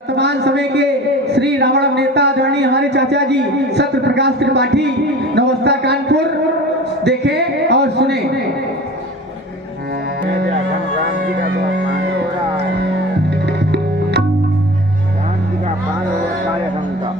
वर्तमान समय के श्री रावण नेता आदरणीय हमारे चाचा जी सत्य प्रकाश त्रिपाठी नवस्था कानपुर देखें और सुने। राम जी का तो अपमान हो रहा है, राम जी का अपमान हो रहा है हमका।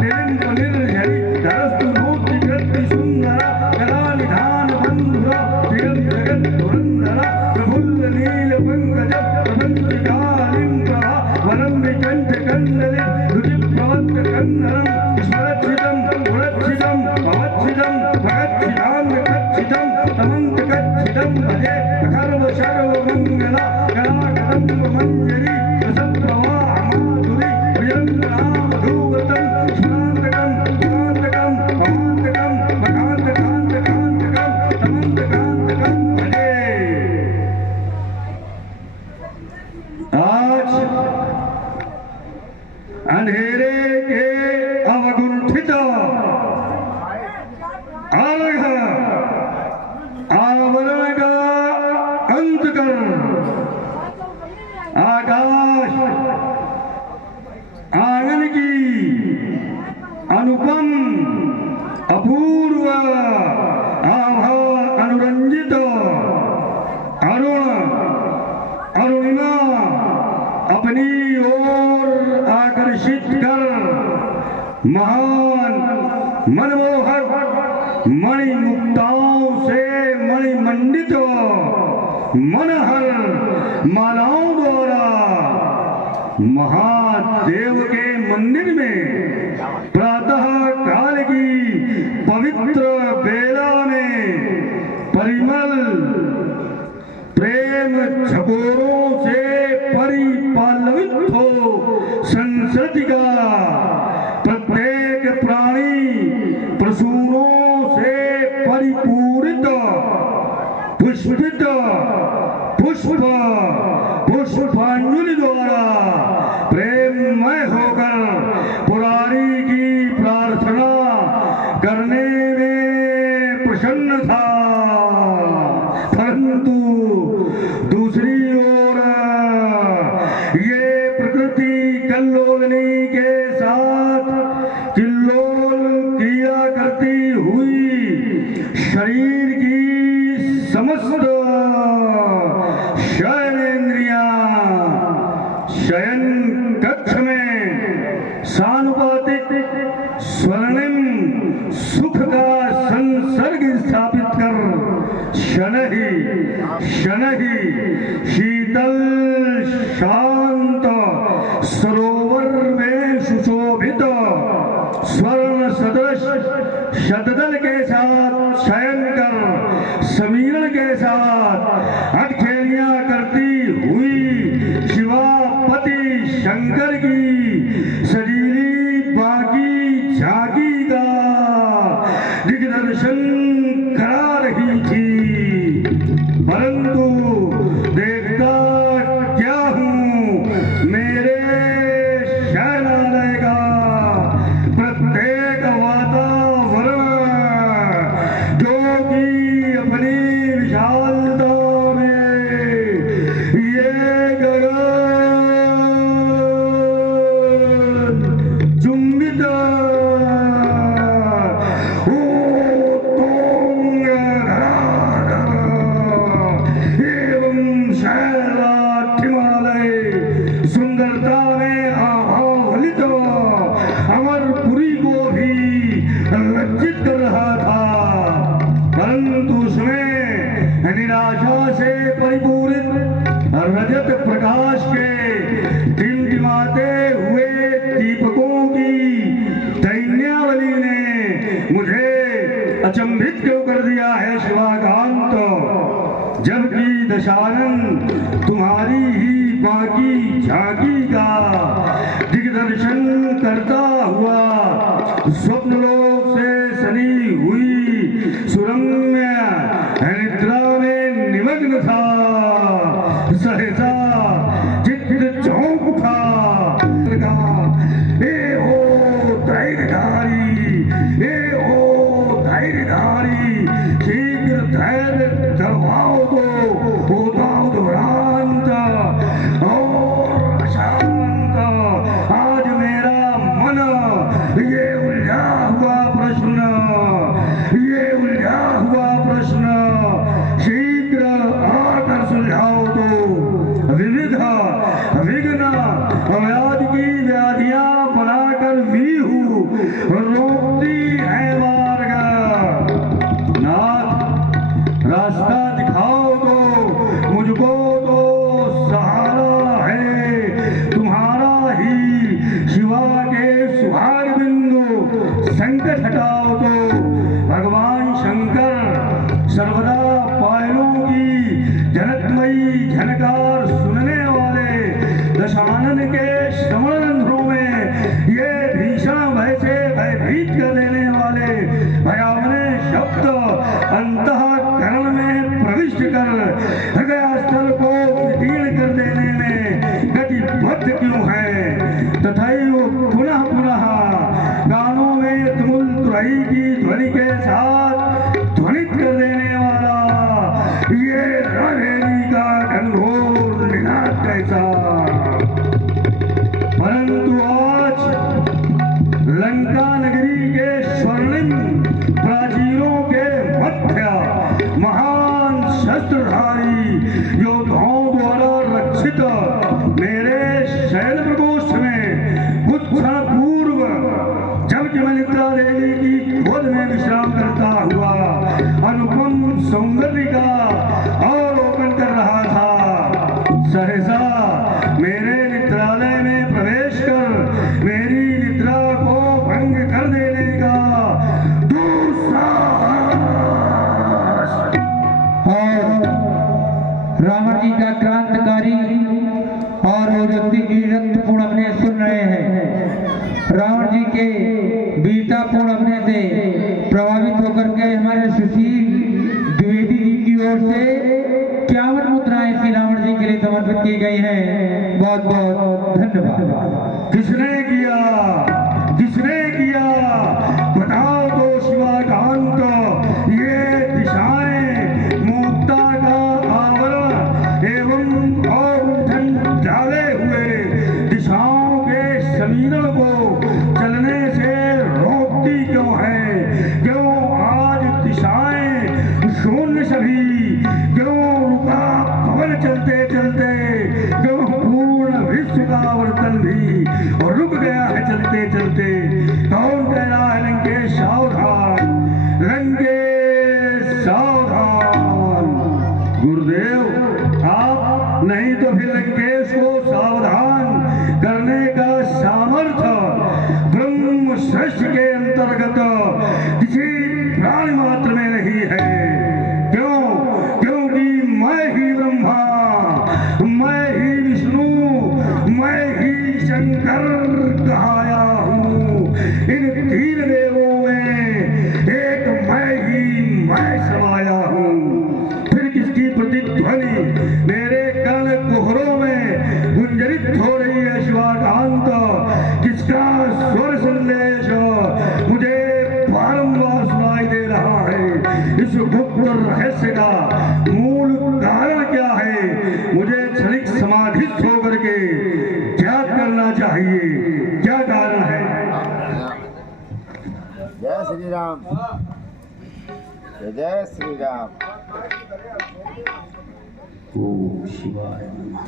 निरंतर महान मनमोहक मणिमुक्ताओं से मणिमंडित मनहर मालाओं द्वारा महादेव के मंदिर में प्रातः काल की पवित्र बेला में परिमल प्रेम झकोरों से परिपालवित हो संस्कृति का प्रत्येक प्राणी प्रसूनों से परिपूरित पुष्पित पुष्पांजलि द्वारा प्रेममय होकर पुरारी की प्रार्थना करने में प्रसन्न था। परंतु दूसरी ओर ये प्रकृति कल्लोलनी के साथ किल्लोल किया करती हुई शरीर की समस्त शयनेन्द्रियां शयन कक्ष में सानुपातिक स्वर्णिम सुख का संसर्ग स्थापित कर शनहि शीतल शांत सरोवर में सुशोभित स्वर्ण सदृश शतदल के साथ शयन कर समीरण के साथ अटखेलियां करती हुई शिवापति शंकर की सजीली बाकी झांकी का दिग्दर्शन करा रही थी। परंतु देखता क्या हूँ, मेरे शयनालय का प्रत्येक वातावरण जो कि अपनी विशालता में ये गगन चुंबित सुंदरता में आभावलित अमरपुरी को भी लज्जित कर रहा था। परंतु उसमें निराशा से परिपूरित रजत प्रकाश के टिमटिमाते हुए दीपकों की दैन्यावली ने मुझे अचंभित क्यों कर दिया है शिवाकांत, जबकि दशानन तुम्हारी ही बाकी झांकी का दिग्दर्शन करता हुआ स्वप्नलोक से सनी हुई सुरम्य निद्रा में निमग्न था। सहसा चित्त चौंक उठा, ए हो धैर्यधारी, ए हो धैर्यधारी, शीघ्र धैर्य धरवाओ तो उदाव दुरांत और अशांत। आज मेरा मन ये उलझा हुआ प्रश्न शीघ्र आकर सुलझाओ तो विविध विघ्न व्याधि की व्याधियां बनाकर भी रोकती है मार्ग। नाथ रास्ता दिखाओ तो मुझको तो सहारा है तुम्हारा ही। शिवा के सुहाग बिंदु संकट हटाओ तो भगवान शंकर सर्वदा पायलों की जनकमयी झनकार सुनने वाले दशानन के श्रवणरंध्रों में ये भीषण भय से भयभीत कर देने वाले भयावने शब्द अंतःकरण में प्रविष्ट कर हृदयस्थल को विदीर्ण कर देने में गतिबद्ध क्यों है। तथैव पुनः पुनः गानों में तुमुल तुरही की ध्वनि के साथ ध्वनित कर देने वाला ये रणभेरी का घनघोर निनाद कैसा। परंतु आज लंका नगरी के स्वर्णिम प्राचीरों के मध्य महान शस्त्रधारी योद्धाओं द्वारा रक्षित मेरे शैल प्रकोष्ठ में कुछ क्षण पूर्व जब सहसा मेरे निद्रालय में प्रवेश कर मेरी निद्रा को भंग कर देने का दुस्साहस। और रावण जी का क्रांतिकारी और ओजस्वी वीरत्वपूर्ण अभिनय सुन रहे हैं। रावण जी के वीरतापूर्ण अभिनय से प्रभावित होकर के हमारे सुशील द्विवेदी जी की ओर से 51 मुद्राएं श्री रावण जी के लिए समर्पित की गई हैं। बहुत बहुत धन्यवाद। किसने किया, किसने किया बताओ तो शिवाकांत। ये दिशाएं मुक्ता का आवरण एवं और डाले हुए दिशाओं के समीरण को चलने से रोकती क्यों है? क्यों आज दिशाएं शून्य सभी? क्यों रुका पवन चलते चलते? क्यों पूर्ण विश्व का आवर्तन भी और रुक गया है चलते चलते? कौन कह रहा है लंकेश सावधान, लंकेश सावधान? गुरुदेव आप नहीं तो फिर लंकेश को सावधान करने का सामर्थ्य ब्रह्म सृष्टि के अंतर्गत किसी प्राणी मात्र में नहीं है। क्यों? क्योंकि मैं ही ब्रह्मा, मैं ही विष्णु, मैं ही शंकर कहाया हूँ। इन तीन देवों में एक मैं समाया हूँ। फिर किसकी प्रतिध्वनि मेरे कर्ण कुहरों में गुंजरित हो रही है शिवाकांत? किसका स्वर संदेश मुझे बारंबार सुनाई दे रहा है? इस गुप्त रहस्य का मूल कारण क्या है? मुझे क्षणिक समाधिस्थ होकर के क्या करना चाहिए? क्या कारण है? जय श्री राम, जय श्री राम। ओम शिवाय नमः।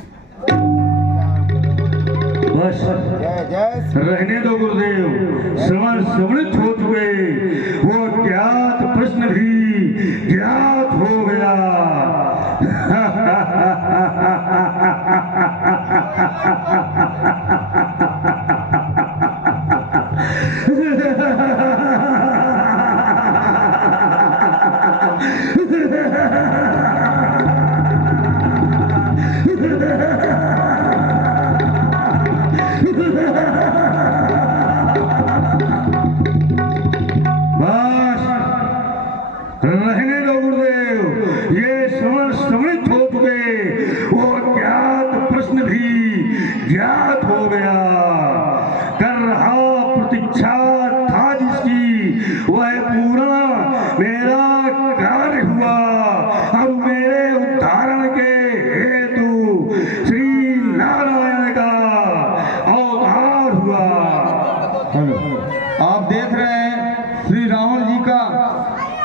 बस जय जय रहने दो गुरुदेव। श्रवण श्रवणित हो चुके, वो ज्ञात प्रश्न भी ज्ञात हो गया। रहने दो गुरुदेव। ये समृद्ध हो चुके, वो ज्ञात प्रश्न भी ज्ञात हो गया। कर रहा प्रतीक्षा था जिसकी, वह पूरा मेरा कार्य हुआ। अब मेरे उद्धारण के हेतु श्री नारायण का अवतार हुआ। आप देख रहे हैं श्री रावण जी का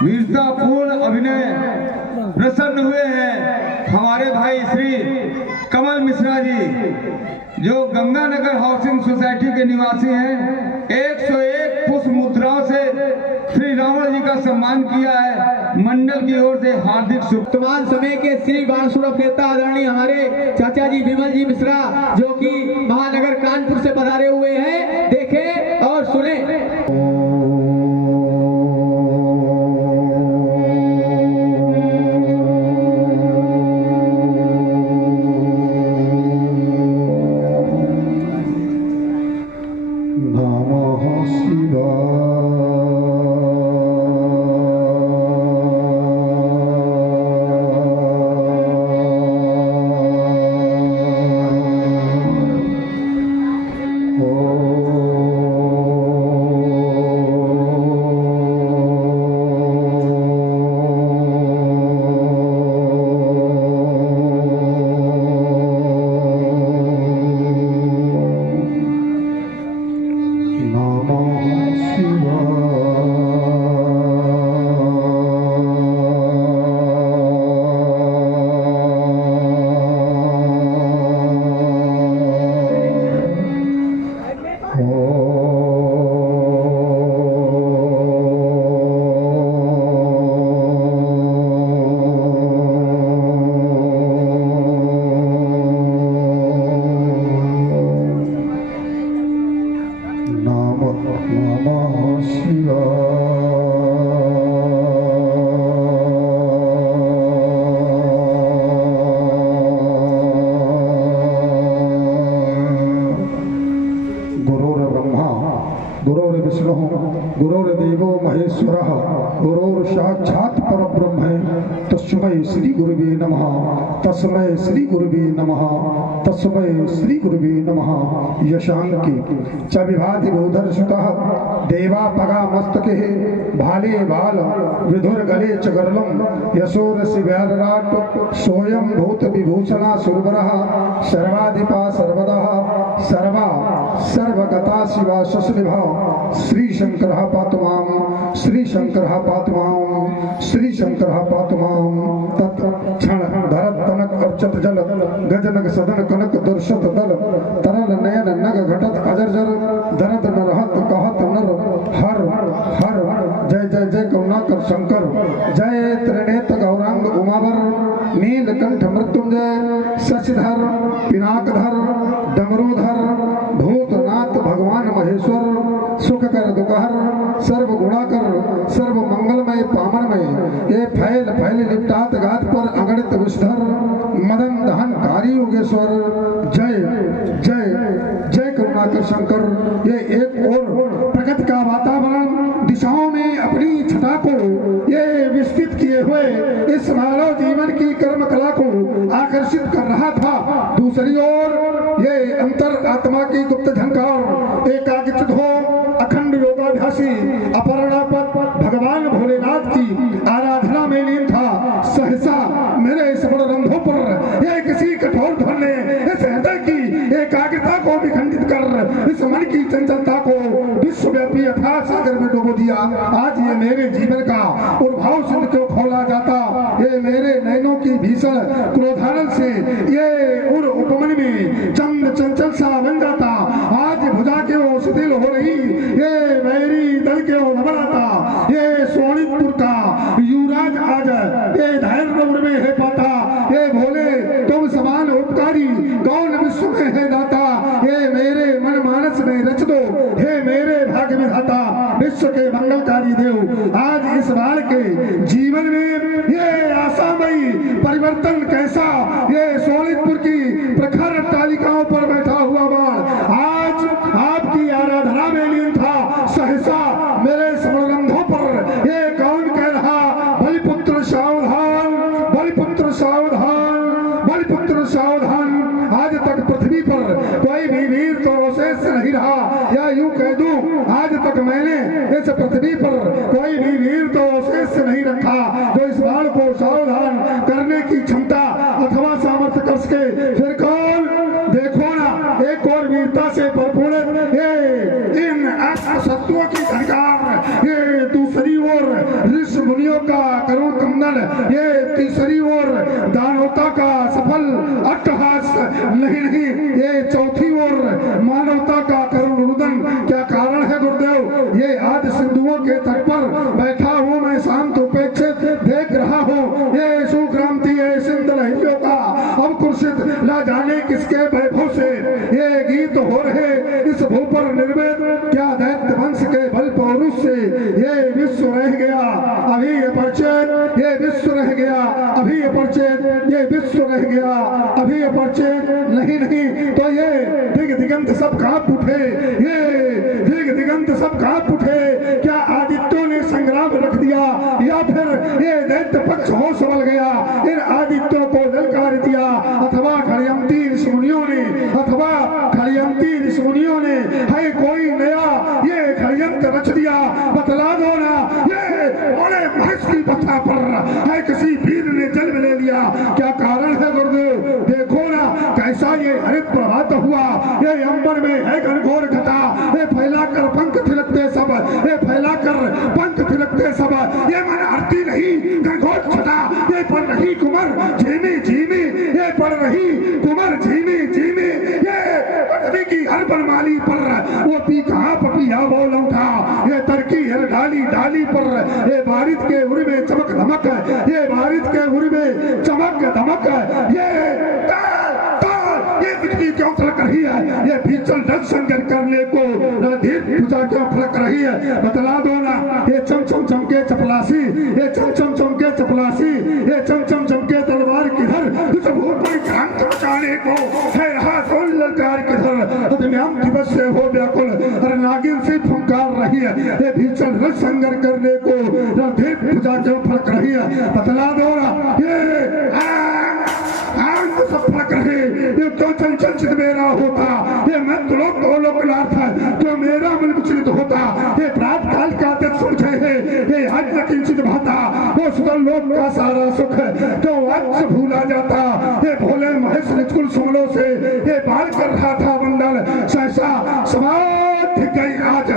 वीरतापूर्ण अभिनय। प्रसन्न हुए हैं हमारे भाई श्री कमल मिश्रा जी, जो गंगानगर हाउसिंग सोसाइटी के निवासी हैं। 101 पुष्प मुद्राओं से श्री रावण जी का सम्मान किया है। मंडल की ओर से हार्दिक वर्तमान समय के श्री बाणसुरभ नेता आदरणीय हमारे चाचा जी विमल जी मिश्रा, जो कि महानगर कानपुर से पधारे हुए हैं। देखें और सुने। गुरुर्देवो महेश्वरः गुरुर् साक्षात् परब्रह्म तस्मै श्री गुरुवे नमः तस्मै श्री गुरुवे नमः तस्मै श्री गुरुवे नमः। यशांके च विभाति बोधर सुतः देवा पगा मस्तके भाले बाल विधुर गले च गरलम यशोरसि व्यालराट सोयम भूत विभूषणा सुरवरः सर्वाधिपा सर्वदा सर्वा सर्वगता शिवा शशनिभा श्री शंकर पातुमाम श्री शंकर पातुमाम श्री शंकर पातुमाम तत्र क्षण धरत तनक अर्चत जल गजनक सदन कनक दर्शत दल तरल नयन नग घटत अजर दरद न रहत कहत नर हर हर जय जय जय करुणाकर शंकर जय त्रिनेत्र गौरांग उमावर नीलकंठ मृत्युंजय शशिधर पिनाकधर डमरूधर भूतनाथ भगवान महेश्वर सुखकर दुखहर सर्व गुणाकर सर्व मंगलमय पामनमय ये फैल फैल लिपटात गात पर अगणित विषधर मदन दहन कारी योगेश्वर जय जय जय करुणाकर शंकर। ये एक और प्रगति का वातावरण दिशाओं में अपनी छटा को ये विस्तृत किए हुए इस मानव जीवन की कर्म कला को आकर्षित कर रहा था। दूसरी ओर ये अंतर आत्मा की गुप्त झंकार एकाग्रचित हो अखंड योगाभ्यासी अपरणापत भगवान भोलेनाथ की आराधना में लीन था। सहसा मेरे स्मरण रंधों पर यह किसी कठोर ध्वन ने इस हृदय की एकाग्रता को विखंडित कर इस मन की चंचलता को विश्वव्यापी अथाह सागर में डुबो दिया। आज ये मेरे जीवन का उर्भाव सिंध क्यों खोला जाता, ये मेरे नयनों की भीषण क्रोधानल से ये उर उपमन में चंद चंचल सा बन जाता। आज भुजा के ओ शिथिल हो रही ये वैरी दल के ओ नबराता ये सोनितपुर का युवराज आज ये धैर्य में है पाता। ये भोले तुम समान उपकारी गौन विश्व में है दाता। ये मेरे मन मानस में रच दो हे मेरे भाग्य विधाता विश्व के मंगलकारी देव। आज इस बाल के जीवन में ये आशामयी परिवर्तन कैसा ये सोनितपुर की प्रखर तालिकाओं पर बैठा हुआ बाल आज आपकी आराधना में लीन था। सहसा मेरे स्मरणों पर ये कौन कह रहा बलिपुत्र सावधान बलिपुत्र सावधान बलिपुत्र सावधान। आज तक पृथ्वी पर कोई भी वीर तो अवशेष नहीं रहा, या यूं कह दूं आज तक मैंने इस पृथ्वी पर कोई भी वीर तो अवशेष नहीं रखा जो इस बाल को सावधान करने की क्षमता अथवा सामर्थ्य कर सके। फिर कौन देखो ना एक और वीरता से भरपूर ये इन असत्यों की झंकार, ये दूसरी ओर ऋषि मुनियों का करुण कंदन, ये तीसरी ओर दानवता का सफल अट्टहास नहीं ये चौथी ओर मानवता का करुण रुदन। क्या कारण है गुरुदेव? ये आदि सिंधुओं के तट पर बैठा हूँ मैं शांत उपेक्षित देख रहा हूँ ये सुक्रांति है सिंध लहरियों का अब कुर्सित ना जाने किसके वैभव से ये गीत हो रहे इस भू पर निर्मित। क्या दैत्य वंश के बल पौरुष से ये विश्व रह गया अभी अपरिचित, ये विश्व रह गया अभी अपरिचित, ये विश्व रह गया अभी अपरिचित नहीं तो ये दिग दिगंत सब कांप उठे, ये दिग दिगंत सब कांप उठे। क्या आदित्यों ने संग्राम रख दिया या फिर ये दैत्य पक्ष हो संभल गया इन आदित्यों को ललकार दिया अथवा खड़यंती ऋषिमुनियों ने अथवा खड़यंती ऋषिमुनियों ने है कोई नया ये खड़यंत्र रच दिया। बतला दो ना ये बड़े महर्ष की पथा पर है किसी वीर ने जन्म ले लिया। क्या कारण है गुरुदेव? देखो ना कैसा ये हरित प्रभात हुआ, ये अंबर में है घनघोर घटा, ये फैलाकर पंख थिलकते सब, ये फैलाकर पंख थिलकते सब, ये मन आरती नहीं घनघोर छटा, ये पढ़ रही कुमार झीमी झीमी, ये पढ़ रही कुमार झीमी झीमी, ये पृथ्वी की हर बनमाली पर वो पी कहाँ पपिया बोल उठा, ये तरकी हर डाली डाली पर ये बारिश के उड़ में चमक धमक, ये बारिश के उड़ में चमक धमक, ये पृथ्वी क्यों फलक रही है, ये भीषण दर्शन करने को रणधीर पूजा क्यों फलक रही है? बतला दो ना ये चमचम चमके चपलासी, ये चमचम चमके चपलासी, ये चमचम चमके तलवार किधर उस भूत पर क्रांत मचाने देखो है हाथ और ललकार के धर अदम्याम दिवस से हो व्याकुल अरे नागिन से फुंकार रही है ये भीषण रस संगर करने को रणधीर पूजा के फलक रही है बतला दो ना ये सब फलक रहे ये क्यों चंचल चित मेरा होता ये मैं तुलोक दो लोक था जो मेरा मन विचलित होता ये प्रात काल का आदत सुख है ये आज न किंचित भाता वो सुतल लोक का सारा सुख जो आज से भूला जाता ये भोले महेश निचकुल सुमलों से ये बाल कर रहा था मंडल सहसा समाध गई आज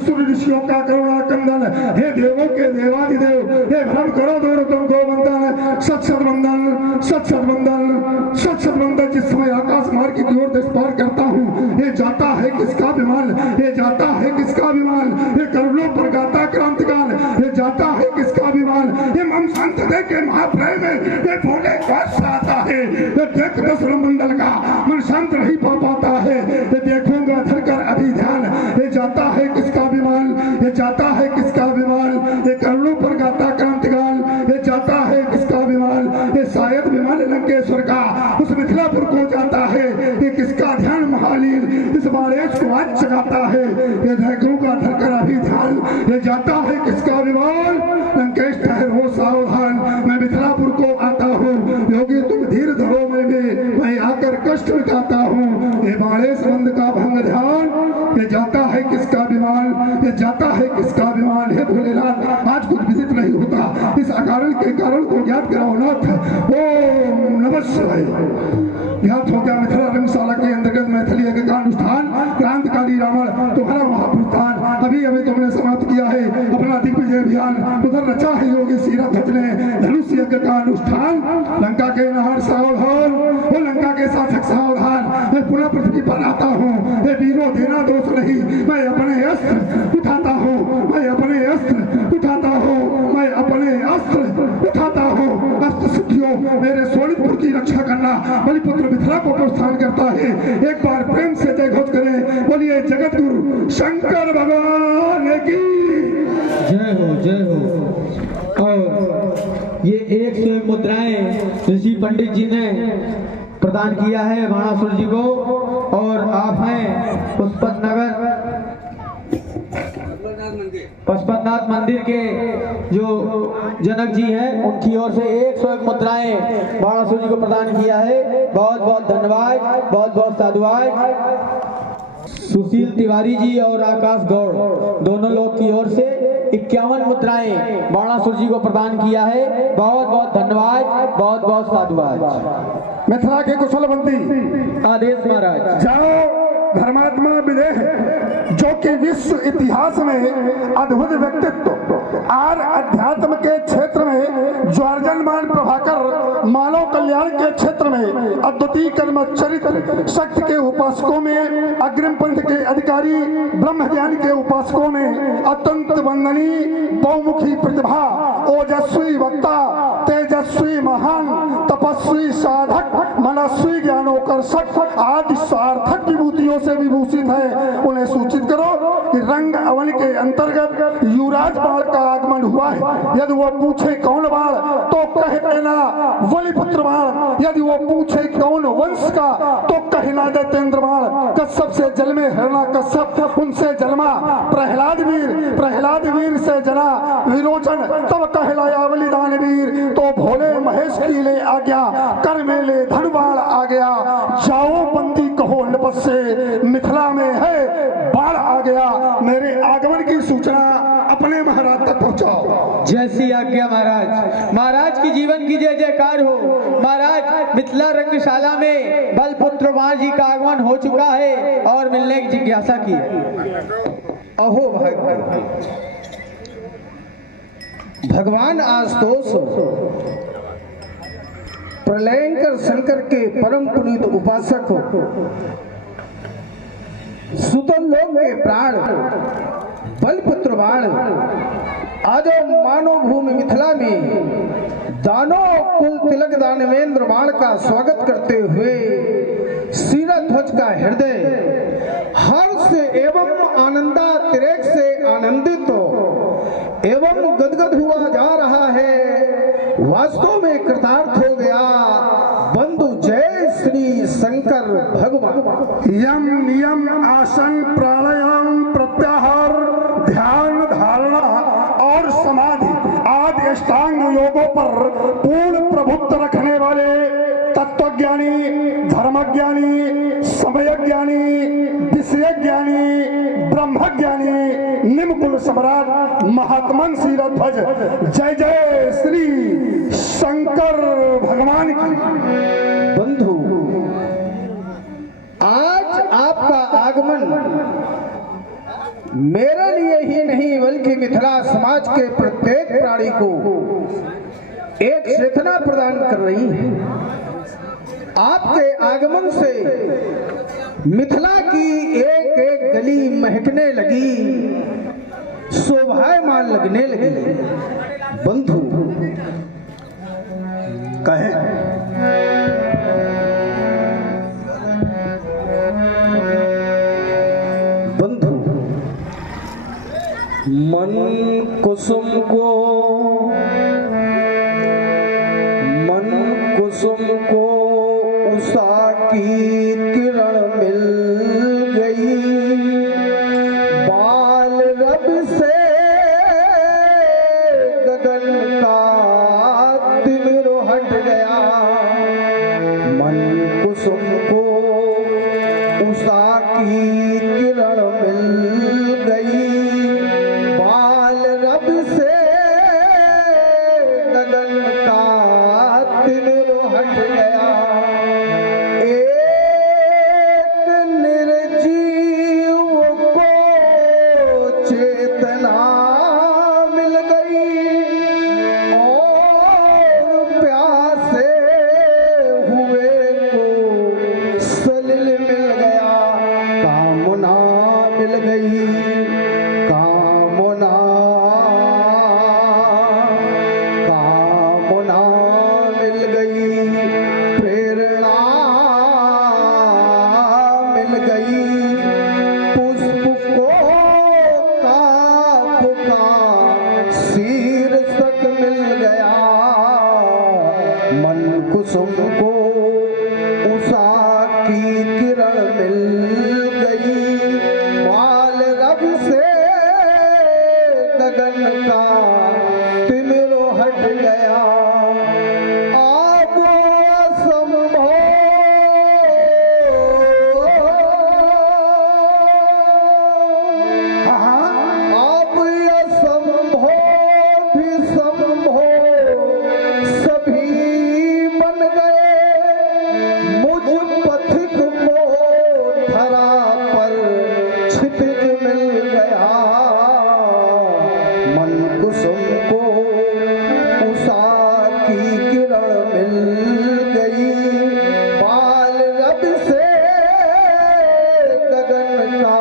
सूर्य ऋषियों का करुणा कंदन हे देवों के देवादिदेव ये भ्रम करो दोनों तुमको वंदन सत सत वंदन सत सत वंदन सत सत वंदन जिस समय आकाश मार्ग की ओर देश पार करता हूँ ये जाता है किसका विमान ये जाता है किसका विमान ये करोड़ों पर गाता क्रांतिकाल ये जाता है किसका विमान ये मम संत दे के महाप्रय में ये भोले कष्ट आता है ये देख दस मंडल का मन शांत नहीं पा पाता है ये देखूंगा धरकर अभी ध्यान ये जाता है किसका विमान ये जाता है किसका विमान ये करोड़ों पर गाता क्रांतिकाल ये जाता है किसका विमान ये शायद विमान लंकेश्वर का उस मिथिलापुर को जाता है ये किसका ध्यान महालीन इस बारेश को आज जगाता है ये देखूंगा धरकर अभी ध्यान ये जाता है किसका विमान लंकेश ठहरो सावधान मैं मिथिलापुर को आता हूँ योगी तुम धीर धरो मैं आकर कष्ट मिटाता हूँ ये बाड़े संबंध का भंग ध्यान ये जाता है किसका विमान ये जाता है किसका विमान है भोलेनाथ आज कुछ विदित नहीं होता इस अकारण के कारण को ज्ञात कराओ नाथ ओम नमः शिवाय ज्ञात हो गया मिथिला रंगशाला के अंतर्गत मैथिली यज्ञ का अनुष्ठान क्रांतिकारी रावण तुम्हारा महापुरुषान अभी अभी तुमने समाप्त किया है अपना दिग्विजय अभियान उधर रचा है योगी सीरा ध्वज ने धनुष यज्ञ का अनुष्ठान लंका के नहर सावधान वो लंका के शासक सावधान मैं पुनः पृथ्वी पर आता हूँ ये वीरों देना दोष नहीं मैं अपने अस्त्र उठाता हूँ मैं अपने अस्त्र उठाता हूँ मैं अपने अस्त्र उठाता हूँ अस्त्र सिद्धियों मेरे सोनितपुर की रक्षा करना बलिपुत्र मिथिला को प्रोत्साहन करता है एक बार प्रेम से जय घोष करें बोलिए जगत गुरु शंकर भगवान की जय हो और ये 100 मुद्राएं ऋषि पंडित जी ने प्रदान किया है बाणासुर जी को और आप हैं पशुपतनाथ मंदिर के जो जनक जी हैं उनकी ओर से 101 मुद्राएं बाणासुर जी को प्रदान किया है बहुत बहुत धन्यवाद बहुत बहुत साधुवाद सुशील तिवारी जी और आकाश गौड़ दोनों लोग की ओर से 51 मुद्राएं बाणासुर जी को प्रदान किया है बहुत बहुत धन्यवाद बहुत बहुत साधुवाद मिथिला के कुशलवंती आदेश महाराज जाओ धर्मात्मा विदेह जो कि विश्व इतिहास में अद्भुत व्यक्तित्व और अध्यात्म के क्षेत्र में ज्वार्जनमान प्रभाकर मानव कल्याण के क्षेत्र में अद्वितीय कर्म चरित्र शक्ति के उपासकों में अग्रिम पंथ के अधिकारी ब्रह्म ज्ञान के उपासकों में अत्यंत वंदनीय बहुमुखी प्रतिभा ओजस्वी वक्ता तेजस्वी महान तपस्वी साधक मनस्वी ज्ञानोकर्षक आदि सार्थक विभूतियों से विभूषित है उन्हें सूचित करो कि रंग अवन के अंतर्गत युवराज बाण का आगमन हुआ है यदि वो पूछे कौन बाण तो कह देना बलिपुत्र बाण यदि वो पूछे कौन वंश का तो कहना दैतेंद्र बाण कश्यप से जल में हरणा कश्यप उनसे जन्मा प्रहलाद वीर से जना विरोचन तब कहलाया बलिदान वीर तो भोले महेश की ले आ गया कर मेले धन बाण आ गया जाओ बंदी कहो नपत से मिथिला में है बाढ़ आ गया मेरे आगमन की सूचना अपने महाराज तक पहुंचाओ जैसी आज्ञा महाराज महाराज की जीवन की जय जयकार हो महाराज मिथिला रंगशाला में बलपुत्र बाण जी का आगमन हो चुका है और मिलने की जिज्ञासा की है अहो भाग्य भगवान आशुतोष प्रलयंकर शंकर के परम पुनीत उपासक हो सुतन लोक के प्राण बलपुत्र बाण आजो मानव भूमि मिथिला में दानो कुल तिलक दानवेंद्र बाण का स्वागत करते हुए सीरध्वज का हृदय हर्ष एवं आनंदातिरेक से आनंदित हो एवं गदगद हुआ जा रहा है वास्तव में कृतार्थ हो गया बंधु जय श्री शंकर भगवान। यम नियम आसन प्राणायाम प्रत्याहार ध्यान धारणा और समाधि आदि अष्टांग योगों पर पूर्ण प्रभुत्व रखने वाले तत्वज्ञानी, धर्मज्ञानी, समयज्ञानी, विषय ज्ञानी, ब्रह्मज्ञानी, निमकुल सम्राट महात्मन शीलध्वज जय जय श्री शंकर भगवान की। बंधु, आज आपका आगमन मेरे लिए ही नहीं बल्कि मिथिला समाज के प्रत्येक प्राणी को एक चेतना प्रदान कर रही है। आपके आगमन से मिथिला की एक एक गली महकने लगी, शोभायमान लगने लगी। बंधु कहे बंधु, मन कुसुम को उषा की किरण मिल गई, बाल रब से गगन का तिमिर हट गया। मन कुसुम को उषा की किरण मिल गई, बाल रब से गगन का तिमिर हट गया। एक निर्जीव को चेतना मिल गई और प्यासे हुए को सलिल मिल गया। कामना मिल गई, कामना कामना मिल गई, प्रेरणा मिल गई, पुष्प को काप का शीर्षक मिल गया। मन कुसुम को उषा की किरण मिल गई, बाल रब से गगन का तिमिर हट गया। आप असंभव आप असंभव भी संभव सभी बन गए। मुझ पथिक को धरा पर क्षितिज मिल गया। मन कुसुम को उषा की किरण मिल गई, बाल रब से गगन का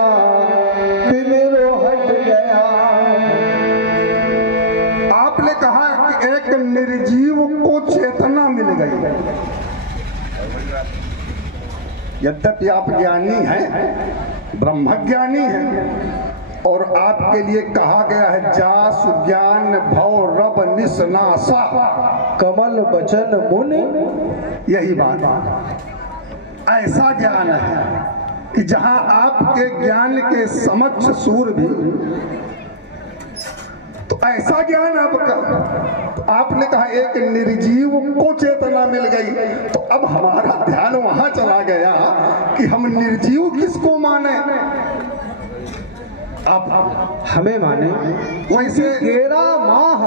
तिमिर हट गया। आपने कहा कि एक निर्जीव को चेतना मिल गई। यद्यपि आप ज्ञानी हैं, ब्रह्मज्ञानी हैं, और आपके लिए कहा गया है जास ज्ञान भव रब निसनासा, कमल बचन मुनि। यही बात ऐसा ज्ञान है कि जहां आपके ज्ञान के समक्ष सूर भी, तो ऐसा ज्ञान आपका। तो आपने कहा एक निर्जीव को चेतना मिल गई, तो अब हमारा ध्यान वहां चला गया कि हम निर्जीव किसको माने। आप हमें माने वैसे 13 माह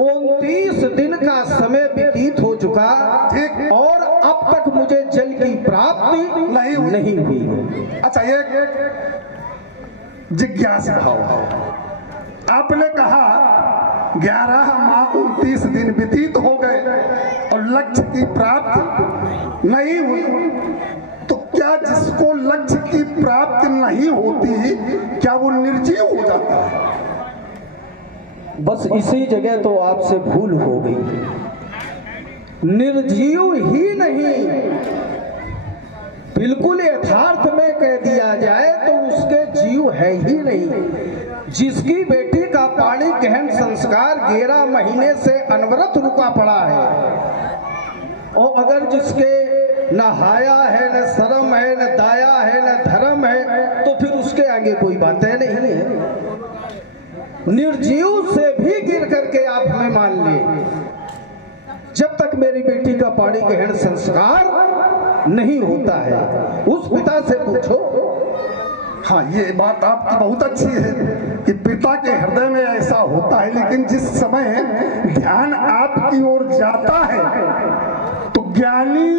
29 दिन का समय व्यतीत हो चुका, ठीक, और अब तक मुझे जल की प्राप्ति नहीं हुई। अच्छा, एक जिज्ञासा भाव है। आपने कहा 11 माह 29 दिन व्यतीत हो गए और लक्ष्य की प्राप्ति नहीं हुई, तो क्या जिसको लक्ष्य की प्राप्ति नहीं होती क्या वो निर्जीव हो जाता है? बस इसी जगह तो आपसे भूल हो गई। निर्जीव ही नहीं, बिल्कुल यथार्थ में कह दिया जाए तो उसके जीव है ही नहीं। जिसकी बेटी का पाणी गहन संस्कार 11 महीने से अनवरत रुका पड़ा है, और अगर जिसके न हाया है, न शर्म है, न दाया है, न धर्म है, तो फिर उसके आगे कोई बातें नहीं है। निर्जीव से भी गिर करके आप हमें मान ले, जब तक मेरी बेटी का पाणी ग्रहण संस्कार नहीं होता है, उस पिता से पूछो। हाँ, ये बात आपकी बहुत अच्छी है कि पिता के हृदय में ऐसा होता है, लेकिन जिस समय ध्यान आपकी ओर जाता है तो ज्ञानी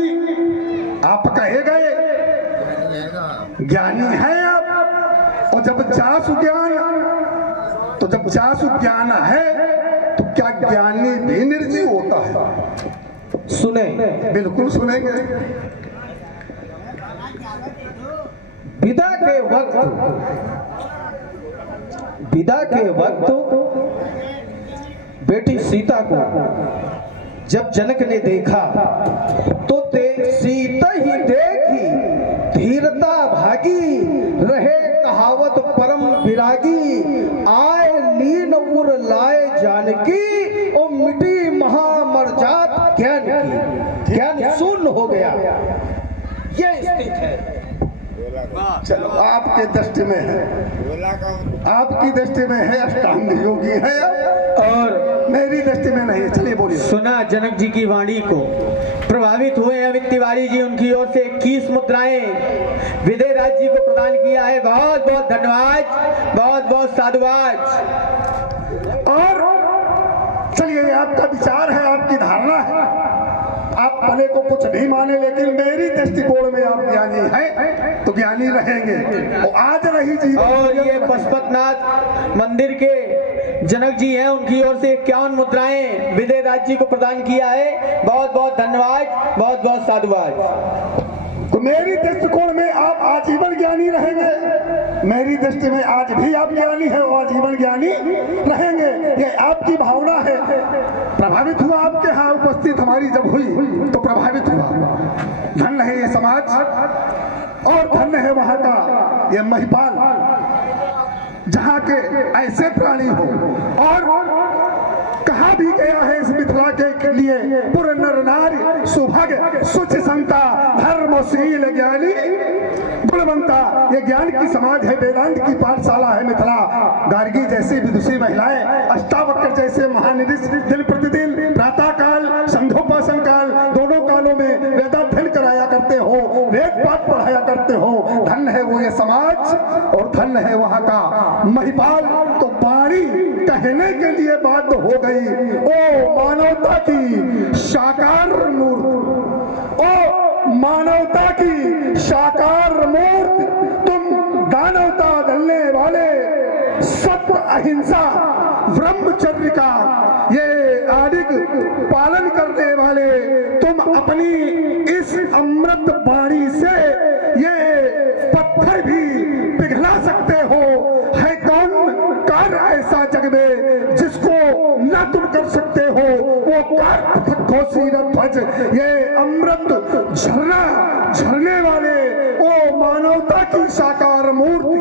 आप कहे गए, ज्ञानी है आप। और जब जासु ज्ञान है तो क्या ज्ञानी भी निर्जीव होता है? सुने, बिल्कुल सुनेंगे। विदा के वक्त बेटी सीता को जब जनक ने देखा तो सीता ही देखी धीरता भागी, रहे कहावत परम विरागी, आए लीन उर लाए जानकी, ओ मिटी महामरजात ज्ञान की। ज्ञान शून्य हो गया, ये स्थिति है। चलो, आपके दृष्टि में है, आपकी दृष्टि में है अष्टांग योगी है, और मेरी दृष्टि में नहीं। चलिए बोलिए। सुना जनक जी की वाणी को, प्रभावित हुए अमित तिवारी जी, उनकी ओर से 21 मुद्राएं विजयराज जी को प्रदान किया है। बहुत बहुत धन्यवाद, बहुत बहुत साधुवाद। और चलिए, आपका विचार है, आपकी धारणा है, आप भले को कुछ नहीं माने, लेकिन मेरी दृष्टिकोण में आप ज्ञानी हैं तो ज्ञानी रहेंगे। और आज रही जी, और ये पशुपतनाथ मंदिर के जनक जी हैं, उनकी ओर से 51 मुद्राएं विजयराज जी को प्रदान किया है। बहुत बहुत धन्यवाद, बहुत बहुत साधुवाद। तो मेरी दृष्टिकोण में आप आजीवन ज्ञानी रहेंगे, मेरी दृष्टि में आज भी आप ज्ञानी हैं और आजीवन ज्ञानी रहेंगे। ये आपकी भावना है। प्रभावित हुआ, आपके यहाँ उपस्थित हमारी जब हुई तो प्रभावित हुआ। धन्य है ये समाज और धन्य है वहाँ का ये महिपाल, जहाँ के ऐसे प्राणी हो। और कहा भी गया है इस मिथिला के लिए, पुर नर नारी सुभग सुच संता धर्मशील ज्ञानी गुणवंता। ये ज्ञान की समाज है, वेदांत की पाठशाला है मिथिला। गार्गी जैसी विदुषी महिलाएं, अष्टावक्र जैसे महानिधि दिन प्रतिदिन प्रातः काल संध्योपासन काल दोनों कालों में वेदाध्ययन कराया करते हो, वेद पाठ पढ़ाया करते हो। धन्य है वो ये समाज और धन्य है वहाँ का महिपाल। तो वाणी कहने के लिए बाध्य हो गई। ओ मानवता की साकार मूर्त, ओ मानवता की साकार मूर्त, तुम दानवता दलने वाले, सत्य अहिंसा ब्रह्मचर्य का ये आदिक पालन करने वाले, तुम अपनी इस अमृत वाणी से ये पत्थर भी पिघला सकते हो। है कौन कार्य ऐसा जग में जिसको न तुम कर सकते हो? वो कार्य ध्वज, ये अमृत झरना झरने वाले, ओ मानवता की साकार मूर्ति,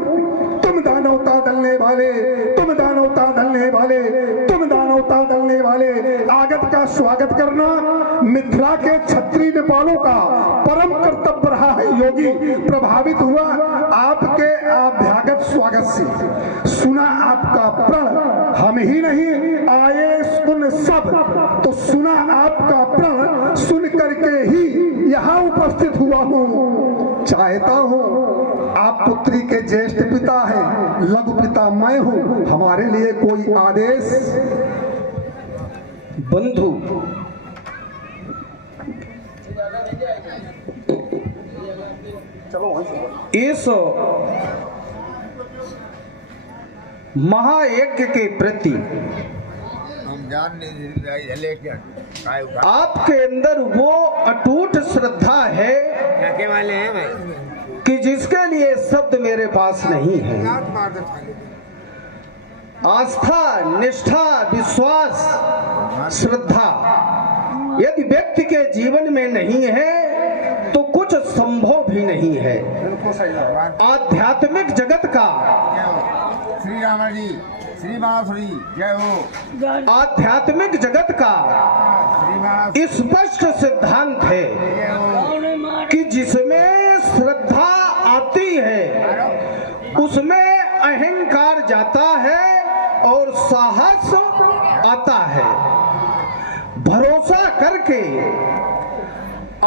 तुम दानवता दलने वाले, तुम दानवता दलने वाले, तुम दानवता दलने वाले। आगत का स्वागत करना मिथिला के क्षत्रिय नेपालों का परम कर्तव्य रहा है। योगी प्रभावित हुआ आपके अभ्यागत स्वागत से। सुना आपका प्रण, हम ही नहीं आए सुन सब, तो सुना आपका प्रण सुन करके ही यहाँ उपस्थित हुआ हूँ। चाहता हूँ, आप पुत्री के ज्येष्ठ पिता हैं, लघु पिता मैं हूँ, हमारे लिए कोई आदेश। बंधु, इस महायज्ञ के प्रति आपके अंदर वो अटूट श्रद्धा है कि जिसके लिए शब्द मेरे पास नहीं है। आस्था, निष्ठा, विश्वास, श्रद्धा यदि व्यक्ति के जीवन में नहीं है तो कुछ संभव भी नहीं है। आध्यात्मिक जगत का, श्री राम जी, श्री बांसुरी जय हो। आध्यात्मिक जगत का स्पष्ट सिद्धांत है कि जिसमें श्रद्धा आती है उसमें अहंकार जाता है और साहस आता है। भरोसा करके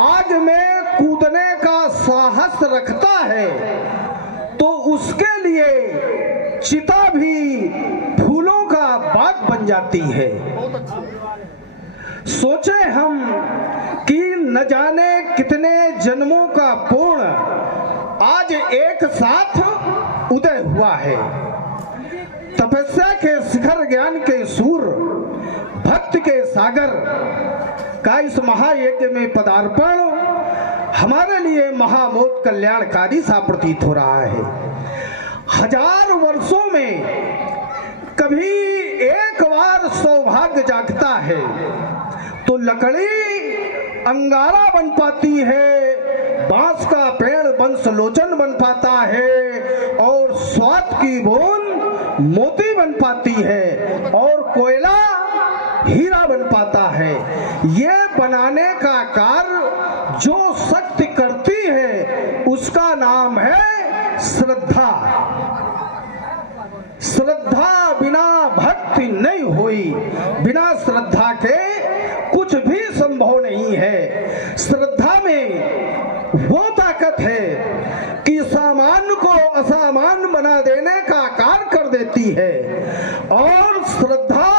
आग में कूदने का साहस रखता है तो उसके लिए चिता भी फूलों का बाग बन जाती है। सोचे हम कि न जाने कितने जन्मों का पूर्ण आज एक साथ उदय हुआ है। तपस्या के शिखर, ज्ञान के सूर, भक्त के सागर का इस महायज्ञ में पदार्पण हमारे लिए महामोद कल्याणकारी सा प्रतीत हो रहा है। हजार वर्षों में कभी एक बार सौभाग्य जागता है तो लकड़ी अंगारा बन पाती है, बांस का पेड़ वंशलोचन बन पाता है और स्वाद की बूंद मोती बन पाती है और कोयला हीरा बन पाता है। ये बनाने का कार्य जो शक्ति करती है उसका नाम है श्रद्धा। श्रद्धा बिना भक्ति नहीं हुई, बिना श्रद्धा के कुछ भी संभव नहीं है। श्रद्धा में वो ताकत है कि सामान्य को असामान्य बना देने का कार्य कर देती है और श्रद्धा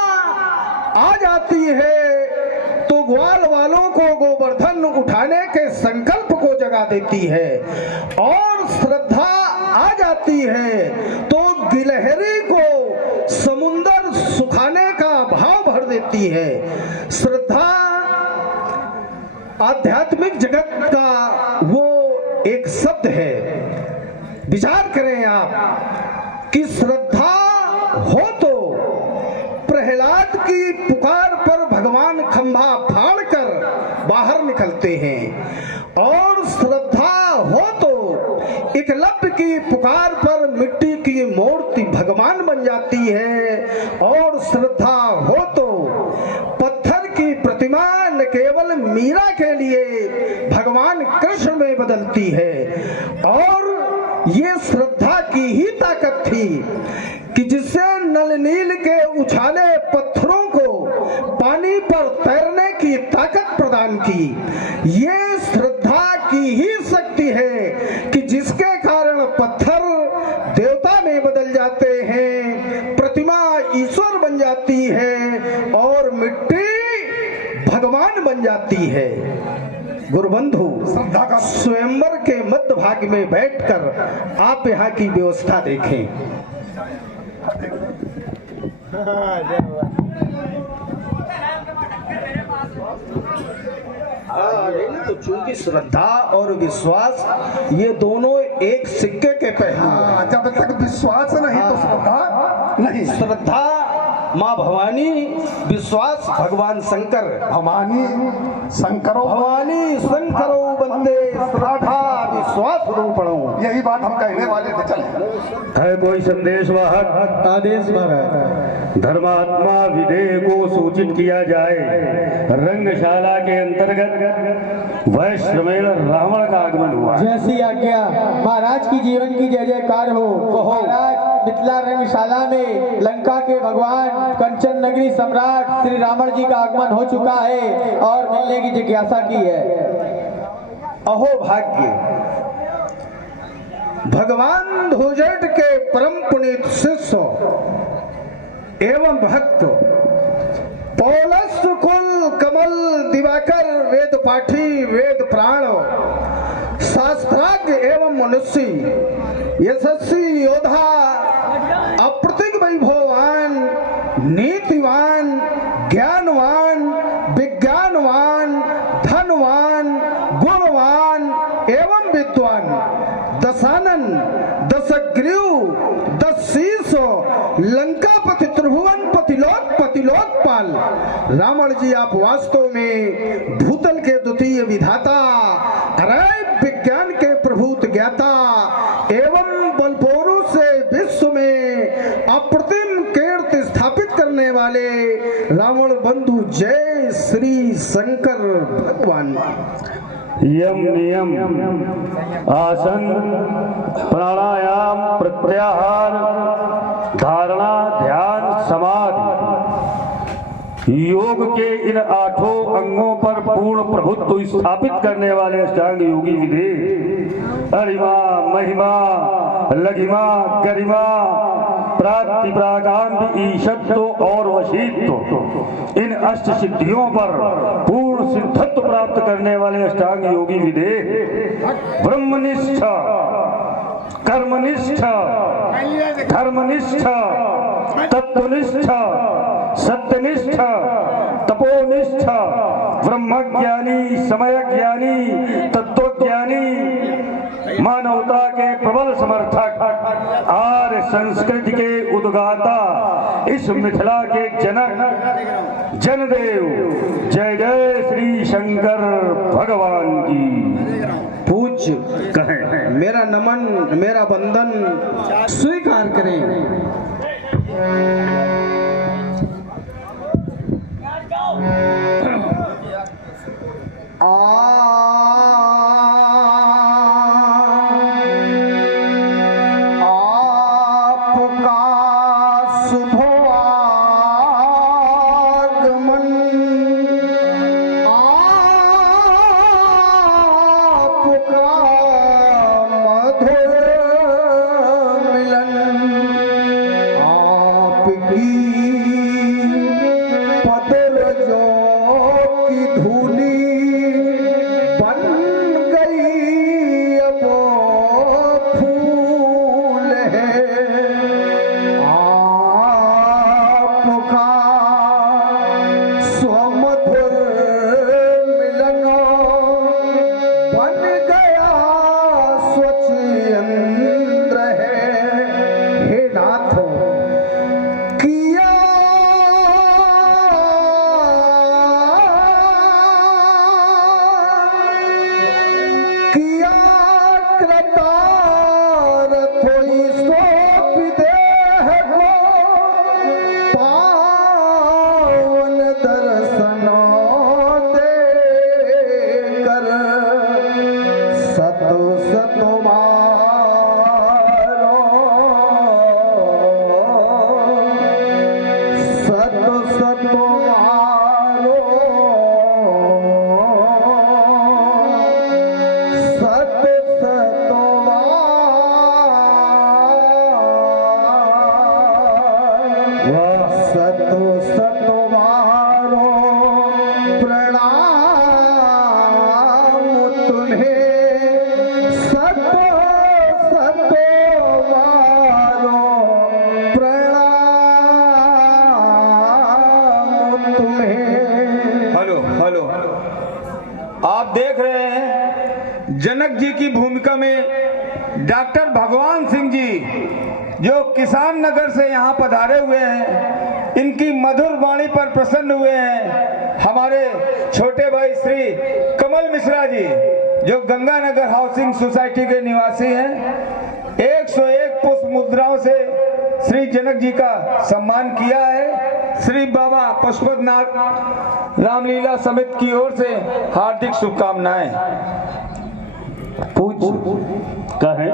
आ जाती है तो ग्वाल वालों को गोवर्धन उठाने के संकल्प को जगा देती है और श्रद्धा आ जाती है तो गिलहरी को समुंदर सुखाने का भाव भर देती है। श्रद्धा आध्यात्मिक जगत का वो एक शब्द है। विचार करें आप कि श्रद्धा हो तो प्रहलाद की पुकार पर भगवान खंभा फाड़कर बाहर निकलते हैं और श्रद्धा हो तो एकलव्य की पुकार पर मिट्टी की मूर्ति भगवान बन जाती है और श्रद्धा हो तो पत्थर की प्रतिमा न केवल मीरा के लिए भगवान कृष्ण में बदलती है। और ये श्रद्धा की ही ताकत थी कि जिससे नल नील के उछाले पत्थरों को पानी पर तैरने की ताकत प्रदान की। ये श्रद्धा की ही शक्ति है कि जिसके कारण पत्थर देवता में बदल जाते हैं, प्रतिमा ईश्वर बन जाती है और मिट्टी भगवान बन जाती है। गुरुबंधु, श्रद्धा का स्वयंवर के मध्य भाग में बैठकर आप यहाँ की व्यवस्था देखें। तो चूंकि श्रद्धा और विश्वास ये दोनों एक सिक्के के पहलू हैं। जब तक विश्वास नहीं तो श्रद्धा नहीं। श्रद्धा माँ भवानी, विश्वास भगवान शंकर। भवानी शंकरो भवानी शंकरो वंदे श्रद्धा विश्वास रूपणो। यही बात हम कहने वाले थे। चले है कोई संदेश वाहक? आदेश महाराज। धर्मात्मा विधेय को सूचित किया जाए। रंगशाला के अंतर्गत वैश्रमेण रावण का आगमन हुआ। जैसी आज्ञा महाराज की जीवन की जय जयकार हो। महाराज मिथिला रंगशाला में लंका के भगवान कंचन नगरी सम्राट श्री रावण जी का आगमन हो चुका है और मिलने की जिज्ञासा की है। अहो भाग्य, भगवान ध्रुजट के परम पुनीत शिष्य एवं भक्त पौलस कुल कमल दिवाकर वेद पाठी वेद प्राण शास्त्राज्ञ एवं मनुष्य यशस्वी योद्धा अप्रतिक वैभववान नीतिवान ज्ञानवान विज्ञानवान धनवान गुणवान एवं विद्वान दशानन दशग्रीव दशीष लंकापति त्रिभुवनपति लोकपाल रावण जी आप वास्तव में भूतल के द्वितीय विधाता, अरय विज्ञान के प्रभूत ज्ञाता एवं बलपोरु से विश्व में अप्रतिम कीर्ति स्थापित करने वाले रावण बंधु जय श्री शंकर भगवान। यम नियम आसन प्राणायाम प्रत्याहार धारणा ध्यान समाधि योग के इन 8 अंगों पर पूर्ण प्रभुत्व स्थापित करने वाले अष्टांग योगी विधि अरिमा महिमा लघिमा गरिमा प्राप्ति प्रागांत ईशत्व और वशीत्व इन अष्ट सिद्धियों पर पूर्ण सिद्धत्व प्राप्त करने वाले अष्टांग योगी विधि ब्रह्मनिष्ठ कर्मनिष्ठ धर्मनिष्ठ तत्वनिष्ठ सत्यनिष्ठ तपोनिष्ठ ब्रह्मज्ञानी समयज्ञानी तत्वज्ञानी मानवता के प्रबल समर्थक आर्य संस्कृति के उद्गाता इस मिथिला के जनक जनदेव जय जय श्री शंकर भगवान की पूज्य कहें। मेरा नमन मेरा वंदन स्वीकार करें। आप देख रहे हैं जनक जी की भूमिका में डॉक्टर भगवान सिंह जी जो किसान नगर से यहाँ पधारे हुए हैं, इनकी मधुर वाणी पर प्रसन्न हुए हैं। हमारे छोटे भाई श्री कमल मिश्रा जी जो गंगानगर हाउसिंग सोसाइटी के निवासी हैं, 101 पुष्प मुद्राओं से श्री जनक जी का सम्मान किया है। श्री बाबा पशुपतनाथ रामलीला समिति की ओर से हार्दिक शुभकामनाएं। पूछ कहे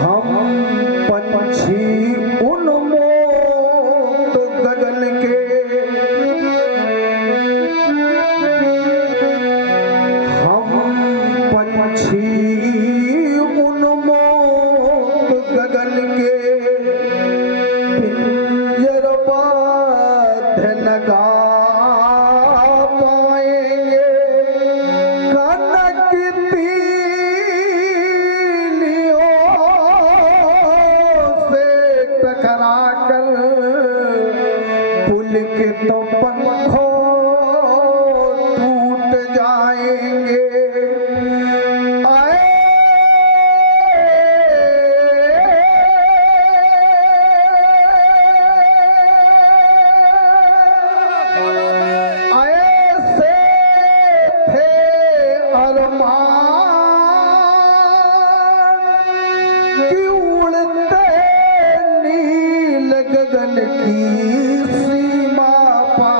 हम पंछी उन्मोद गगन के, हम पंछी उन्मोद गगन के, पिंजर बाध लगा पाएंगे, कनक टकरा कर पुल के तो पंखों टूट जाएंगे। आए से थे अरमान कि उड़ते गगन की सीमा पा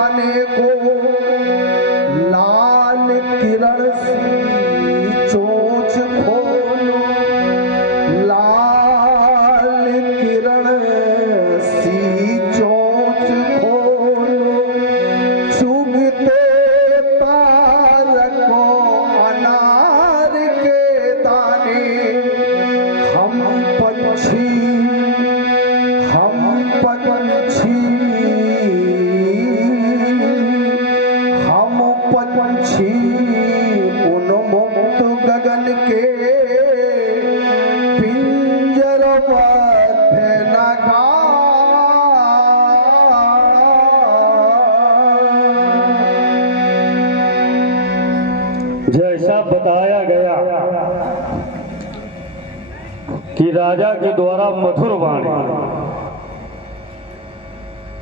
किरण सी चोंच खोलो, लाल किरण सी चोंच खोलो, चुगते तारको अनार के दाने, हम पंछी उन्मुक्त गगन के पिंजर मध्य लगा। जैसा बताया गया कि राजा के द्वारा मधुर वाणी,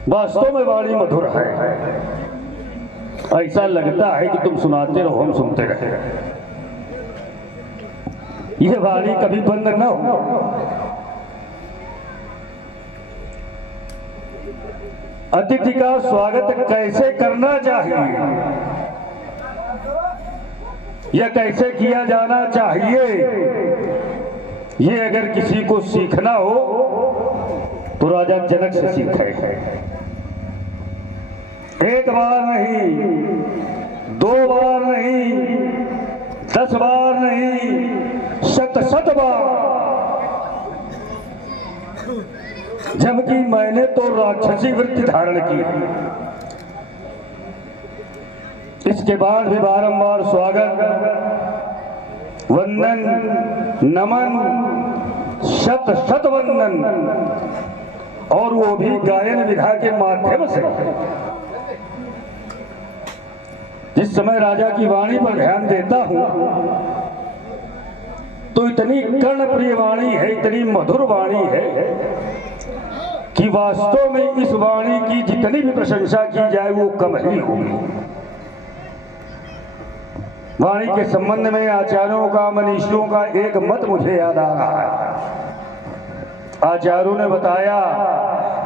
वास्तव में वाणी मधुर है। ऐसा लगता है कि तुम सुनाते रहो, हम सुनते रहे। यह वाणी कभी बंद न हो। अतिथि का स्वागत कैसे करना चाहिए, यह कैसे किया जाना चाहिए, ये अगर किसी को सीखना हो तो राजा जनक से सीखे। एक बार नहीं, 2 बार नहीं, 10 बार नहीं, शत बार। जबकि मैंने तो राक्षसी वृत्ति धारण की, इसके बाद भी बारंबार स्वागत, वंदन, नमन, शत वंदन, और वो भी गायन विधा के माध्यम से। जिस समय राजा की वाणी पर ध्यान देता हूं तो इतनी कर्णप्रिय वाणी है, इतनी मधुर वाणी है कि वास्तव में इस वाणी की जितनी भी प्रशंसा की जाए वो कम ही होगी। वाणी के संबंध में आचार्यों का, मनीषियों का एक मत मुझे याद आ रहा है। आचार्यों ने बताया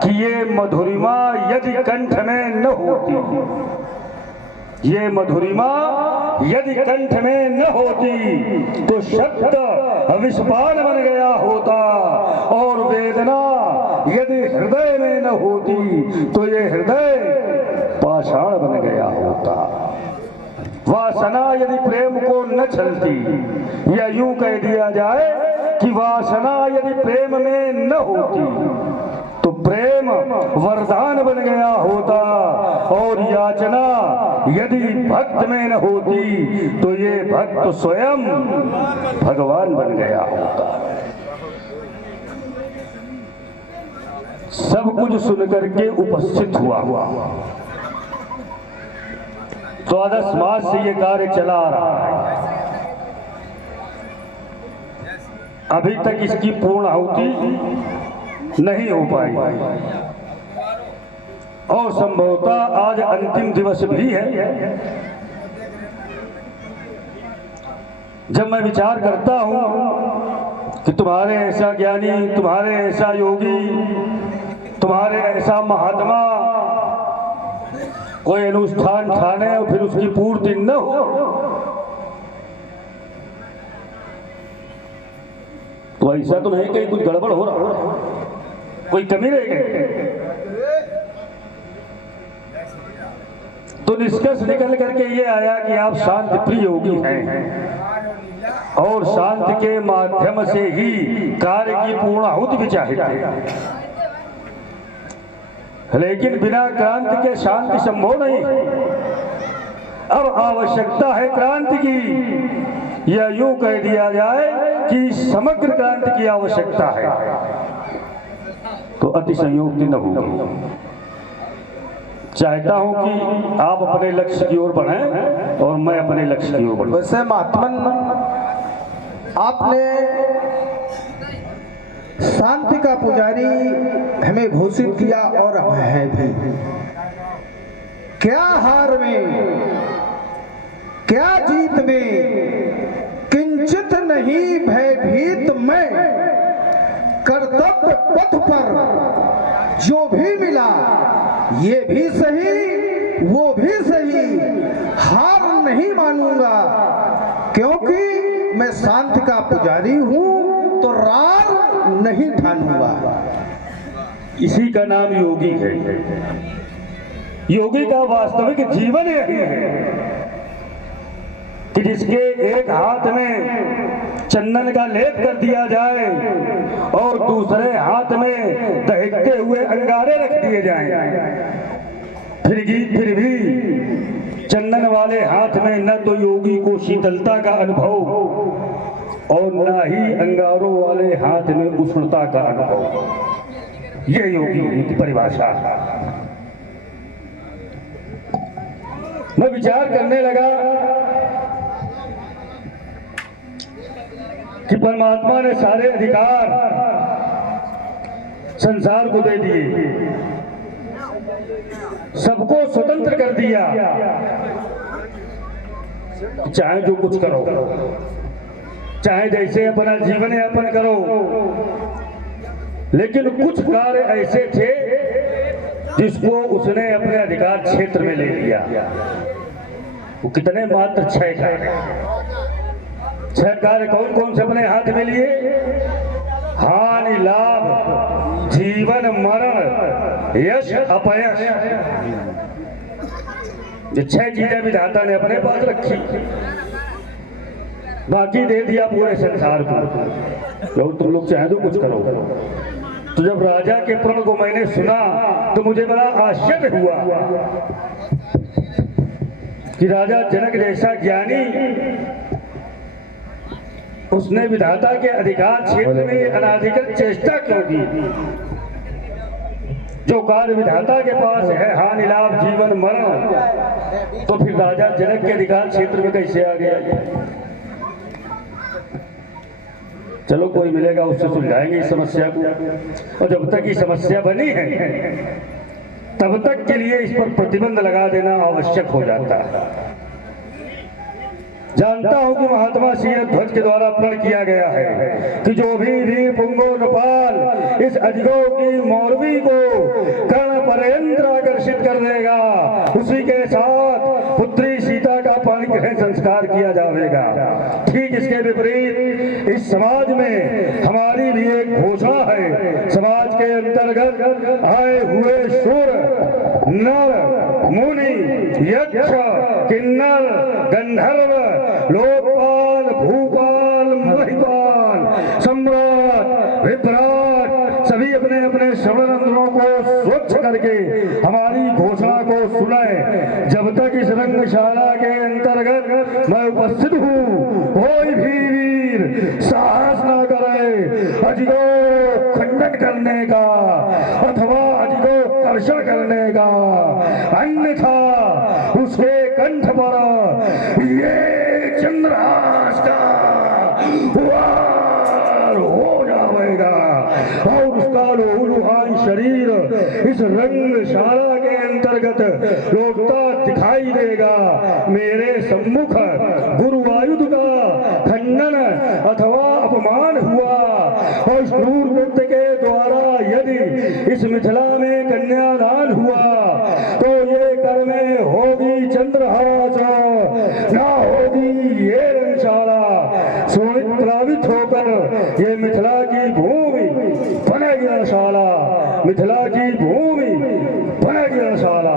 कि ये मधुरिमा यदि कंठ में न होती, ये मधुरिमा यदि कंठ में न होती तो शब्द विषपान बन गया होता, और वेदना यदि हृदय में न होती तो ये हृदय पाषाण बन गया होता। वासना यदि प्रेम को न छलती, या यूं कह दिया जाए कि वासना यदि प्रेम में न होती तो प्रेम वरदान बन गया होता, और याचना यदि भक्त में न होती तो ये भक्त स्वयं भगवान बन गया होता। सब कुछ सुनकर के उपस्थित हुआ। द्वादश मास से ये कार्य चला आ रहा है। अभी तक इसकी पूर्ण आहुति नहीं हो पाई, और संभवतः आज अंतिम दिवस भी है। जब मैं विचार करता हूं कि तुम्हारे ऐसा ज्ञानी, तुम्हारे ऐसा योगी, तुम्हारे ऐसा महात्मा कोई अनुष्ठान ठाने और फिर उसकी पूर्ति न हो, तो ऐसा तो नहीं कहीं कुछ गड़बड़ हो रहा, कोई कमी रह गई। तो निष्कर्ष निकल करके ये आया कि आप शांति प्रिय योगी हैं, और शांति के माध्यम से ही कार्य की पूर्णाहुति भी चाहते हैं। लेकिन बिना क्रांति के शांति संभव नहीं। अब आवश्यकता है क्रांति की, या यूं कह दिया जाए कि समग्र क्रांति की आवश्यकता है, तो अति संयोक्ति न होगी। चाहता हूं कि आप अपने लक्ष्य की ओर बढ़ें और मैं अपने लक्ष्य की ओर बढ़ूं। वैसे महात्मन, आपने शांति का पुजारी हमें घोषित किया, और हम हैं भी। क्या हार में, क्या जीत में, किंचित नहीं भयभीत मैं। कर्तव्य पथ पर जो भी मिला, ये भी सही वो भी सही, हार नहीं मानूंगा, क्योंकि मैं शांति का पुजारी हूं, तो रार नहीं ठानूंगा। इसी का नाम योगी है। योगी का वास्तविक जीवन यही है कि जिसके एक हाथ में चंदन का लेप कर दिया जाए और दूसरे हाथ में दहकते हुए अंगारे रख दिए जाएं। फिर भी चंदन वाले हाथ में न तो योगी को शीतलता का अनुभव और न ही अंगारों वाले हाथ में उष्णता का अनुभव। ये योगी की परिभाषा। मैं विचार करने लगा कि परमात्मा ने सारे अधिकार संसार को दे दिए, सबको स्वतंत्र कर दिया, चाहे जो कुछ करो, चाहे जैसे अपना जीवन यापन करो। लेकिन कुछ कार्य ऐसे थे जिसको उसने अपने अधिकार क्षेत्र में ले लिया। वो कितने? मात्र 6 कार्य। 6 कार्य कौन कौन से अपने हाथ में लिए? हानि लाभ, जीवन मरण, यश अपयश। ये 6 चीजें विधाता ने अपने पास रखी, बाकी दे दिया पूरे संसार को। लोग तुम लोग चाहे तो कुछ करो। तो जब राजा के प्रण को मैंने सुना तो मुझे बड़ा आश्चर्य हुआ कि राजा जनक जैसा ज्ञानी, उसने विधाता के अधिकार क्षेत्र में अनाधिकृत चेष्टा क्यों की? जो कार्य विधाता के पास है, हानि लाभ जीवन मरण, तो फिर राजा जनक के अधिकार क्षेत्र में कैसे आ गया? चलो कोई मिलेगा उससे सुलझाएंगे इस समस्या को। और जब तक ये समस्या बनी है तब तक के लिए इस पर प्रतिबंध लगा देना आवश्यक हो जाता है। जानता हूं कि महात्मा शीरध्वज के द्वारा प्रण किया गया है कि जो भी वीर पुंगो नपाल इस अजगो की मौरवी को कर्ण पर्यंत्र आकर्षित कर देगा, उसी के साथ पुत्री सीता का पाणी ग्रहण संस्कार किया जाएगा। ठीक इसके विपरीत इस समाज में हमारी भी एक घोषणा है। समाज के अंतर्गत आए हुए शूर, नर, मुनि, यक्ष, किन्नर, गंधर्व, लोकपाल, भूपाल, महिपाल, सम्राट, विभ्राट सभी अपने अपने श्रवणरंध्रों को स्वच्छ करके हमारी घोषणा को सुनाए। जब तक इस रंगशाला के अंतर्गत मैं उपस्थित हूँ, कोई भी वीर साहस न करे अजगो खंडन करने का अथवा अजगो कर्षण करने का, अन्यथा उसके कंठ पर ये चंद्रहास का वार हो जाएगा और उसका लोलुहान शरीर इस रंगशाला के अंतर्गत लौटता दिखाई देगा। मेरे सम्मुख गुरुवायुध का खंडन अथवा अपमान हुआ और क्रूर वृत्त के द्वारा यदि इस मिथिला में कन्यादान हुआ तो ये कर में होगी चंद्रहास, ना होगी ये रंगशाला। सोनित प्लावित होकर ये मिथिला की भूमि बनेगी रंगशाला, मिथिला की भूमि बनेगी रंगशाला।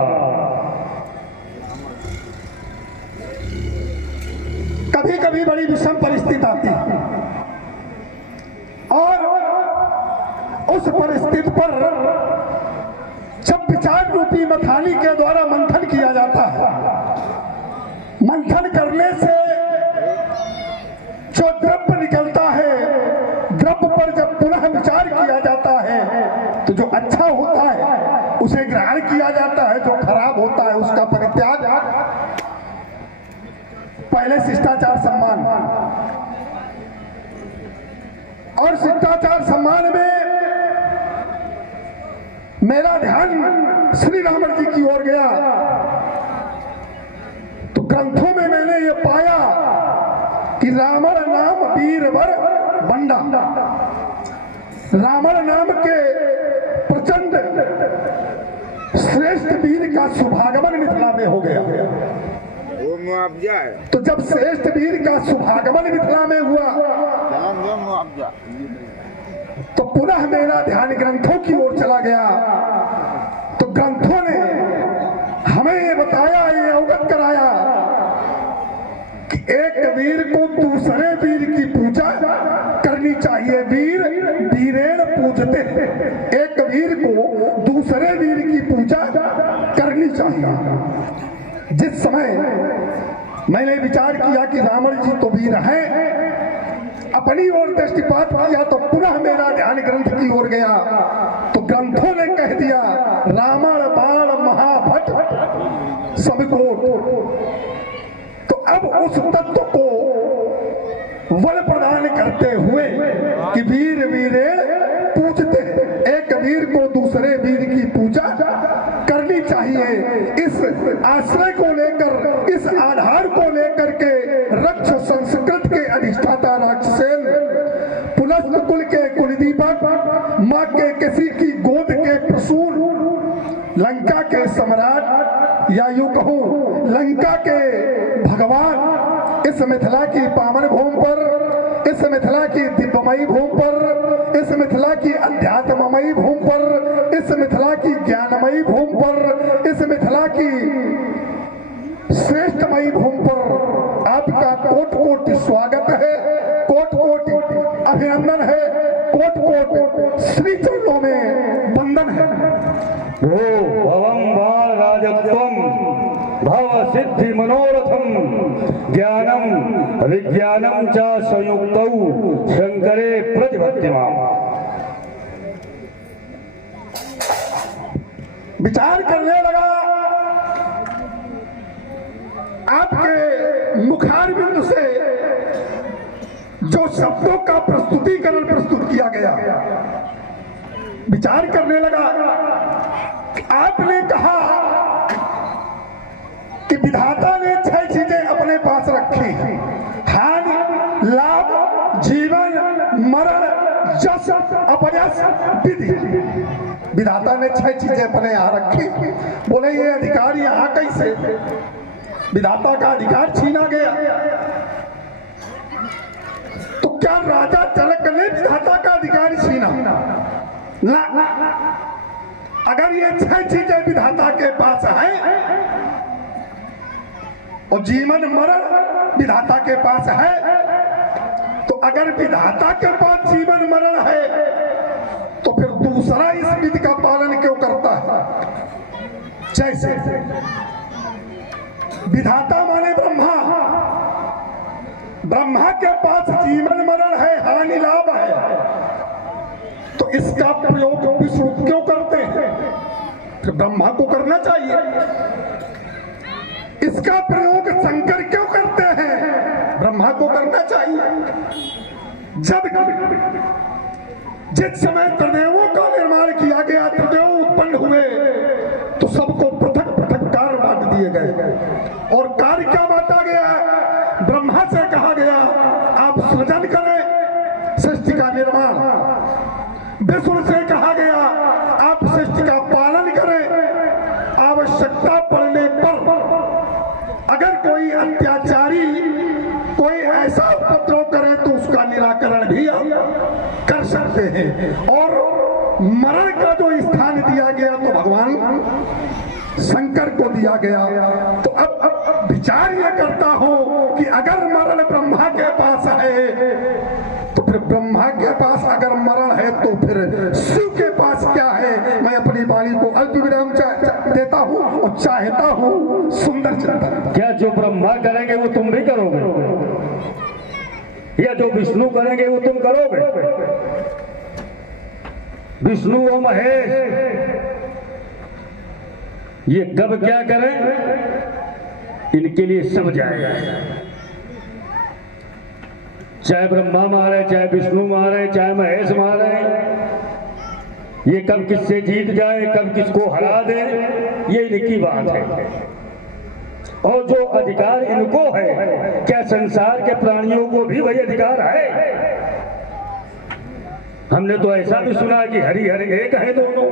कभी कभी बड़ी विषम परिस्थिति आती है और उस परिस्थिति पर जब विचार रूपी मथानी के द्वारा मंथन किया जाता है, मंथन करने से जो द्रव्य निकलता है, द्रव्य पर जब पुनः विचार किया जाता है तो जो अच्छा होता है उसे ग्रहण किया जाता है, जो खराब होता है उसका परित्याग। पहले शिष्टाचार सम्मान, और शिष्टाचार सम्मान में मेरा ध्यान श्री रावण जी की ओर गया तो ग्रंथों में मैंने ये पाया कि रावण नाम वीरवर बंडा, रावण नाम के प्रचंड श्रेष्ठ वीर का शुभागमन मिथिला में हो गया। मुआवजा है। तो जब श्रेष्ठ वीर का शुभागमन मिथिला में हुआ जन्म मुआवजा। तो पुनः मेरा ध्यान ग्रंथों की ओर चला गया। तो ग्रंथों ने हमें ये बताया, ये अवगत कराया कि एक वीर को दूसरे वीर की पूजा करनी चाहिए। वीर वीरेण पूजते हैं। एक वीर को दूसरे वीर की पूजा करनी चाहिए। जिस समय मैंने विचार किया कि रावण जी तो वीर हैं, अपनी ओर दृष्टिपात किया तो पुनः मेरा ध्यान ग्रंथ की ओर गया। तो ग्रंथों ने कह दिया रावण बाण महाभट सबको। तो अब उस तत्व को बल प्रदान करते हुए कि वीर वीरेण पूजते, एक वीर को दूसरे वीर की पूजा करनी चाहिए। इस आश्रय को लेकर, इस आधार को लेकर के रक्ष संस्कृत के अधिष्ठाता राक्षसेन पुलस्त कुल के कुलदीपक, माँ के किसी की गोद के प्रसून, लंका के सम्राट या यूं कहूं लंका के भगवान इस मिथिला की पावन भूमि पर, इस मिथिला की दिव्यमयी भूमि पर, इस मिथिला की अध्यात्ममयी भूमि पर, इस मिथिला की ज्ञानमयी भूमि पर, इस मिथिला की श्रेष्ठमयी भूमि पर आपका कोट कोट स्वागत है, कोट कोट अभिनंदन है, कोट कोट श्री चरणों में वंदन है। ओ भवम बाल राजत्वम भव सिद्धि मनोरथम ज्ञानम विज्ञानम च संयुक्तौ शंकरे प्रतिभक्तिमा। विचार करने लगा, आपके मुखारबिंद से जो शब्दों का प्रस्तुतिकरण प्रस्तुत किया गया, विचार करने लगा। आपने कहा कि विधाता ने 6 चीजें अपने पास रखी हैं, हानि, लाभ, जीवन, मरण, जस, अपयश, विधि। विधाता ने 6 चीजें अपने यहाँ रखी। बोले ये अधिकार यहाँ कैसे? विधाता का अधिकार छीना गया। तो क्या राजा जनक ने विधाता का अधिकार छीना? ना, अगर ये 6 चीजें विधाता के पास है और जीवन मरण विधाता के पास है, तो अगर विधाता के पास जीवन मरण है तो फिर दूसरा इस विधि का पालन क्यों करता है? जैसे विधाता माने ब्रह्मा, ब्रह्मा के पास जीवन मरण है, हानि लाभ है, तो इसका प्रयोग विष्णु क्यों करते हैं? फिर ब्रह्मा को करना चाहिए। इसका प्रयोग शंकर क्यों करते हैं? ब्रह्मा को करना चाहिए। जब जिस समय त्रिदेवों का निर्माण किया गया, त्रिदेव उत्पन्न हुए, तो सबको पृथक पृथक कार्य बांट दिए गए। और कार्य क्या बांटा गया? ब्रह्मा से कहा गया आप सृजन करें, सृष्टि का निर्माण। विष्णु से कहा गया आप सृष्टि का पालन करें। आवश्यकता पड़ने पर अगर कोई अत्याचारी कोई ऐसा उपद्रव करे तो उसका निराकरण भी आप कर सकते हैं। और मरण का जो स्थान दिया गया तो भगवान शंकर को दिया गया। तो अब विचार ये करता हूं कि अगर मरण ब्रह्मा के पास है तो फिर ब्रह्मा के पास अगर मरण है तो फिर शिव के पास क्या है? मैं अपनी वाणी को अल्प विराम देता हूँ और चाहता हूँ सुंदर चिंतन। क्या जो ब्रह्मा करेंगे वो तुम भी करोगे, या जो विष्णु करेंगे वो तुम करोगे? विष्णु और महेश ये कब क्या करें, इनके लिए सब जाएगा। चाहे ब्रह्मा मारे, चाहे विष्णु मारे, चाहे महेश मारे, ये कब किससे जीत जाए, कब किसको हरा दे, ये इनकी बात है। और जो अधिकार इनको है, क्या संसार के प्राणियों को भी वही अधिकार है? हमने तो ऐसा भी सुना कि हरि हरि एक है दोनों।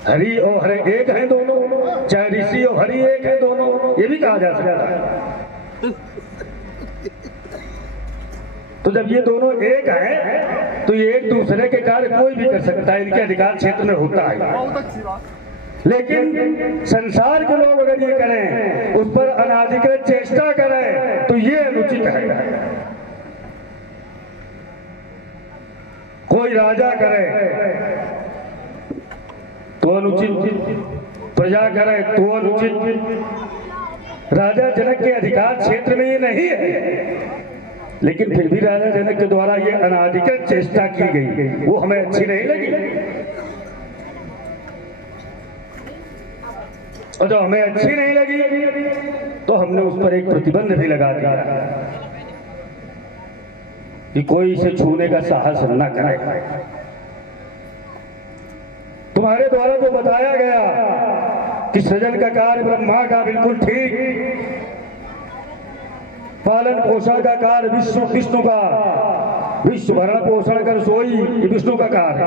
हरि और हरे एक हैं दोनों, चाहे ऋषि और हरि एक हैं दोनों, ये भी कहा जा सकता है। तो जब ये दोनों एक हैं तो ये एक दूसरे के कार्य कोई भी कर सकता है, इनके अधिकार क्षेत्र में होता है। लेकिन संसार के लोग अगर ये करें, उस पर अनाधिकृत चेष्टा करें, तो ये अनुचित है। कोई राजा करे तो अनुचित, प्रजा करे तो अनुचित। राजा जनक के अधिकार क्षेत्र में ये नहीं है, लेकिन फिर भी राजा जनक के द्वारा ये अनाधिकृत चेष्टा की गई, वो हमें अच्छी नहीं लगी। और जब हमें अच्छी नहीं लगी तो हमने उस पर एक प्रतिबंध भी लगा दिया कि कोई इसे छूने का साहस न करे। तुम्हारे द्वारा जो बताया गया कि सृजन का कार्य ब्रह्मा का बिल्कुल ठीक, पालन पोषण का कार्य विष्णु का, विश्व भरण पोषण कर सोई ये विष्णु का कार्य,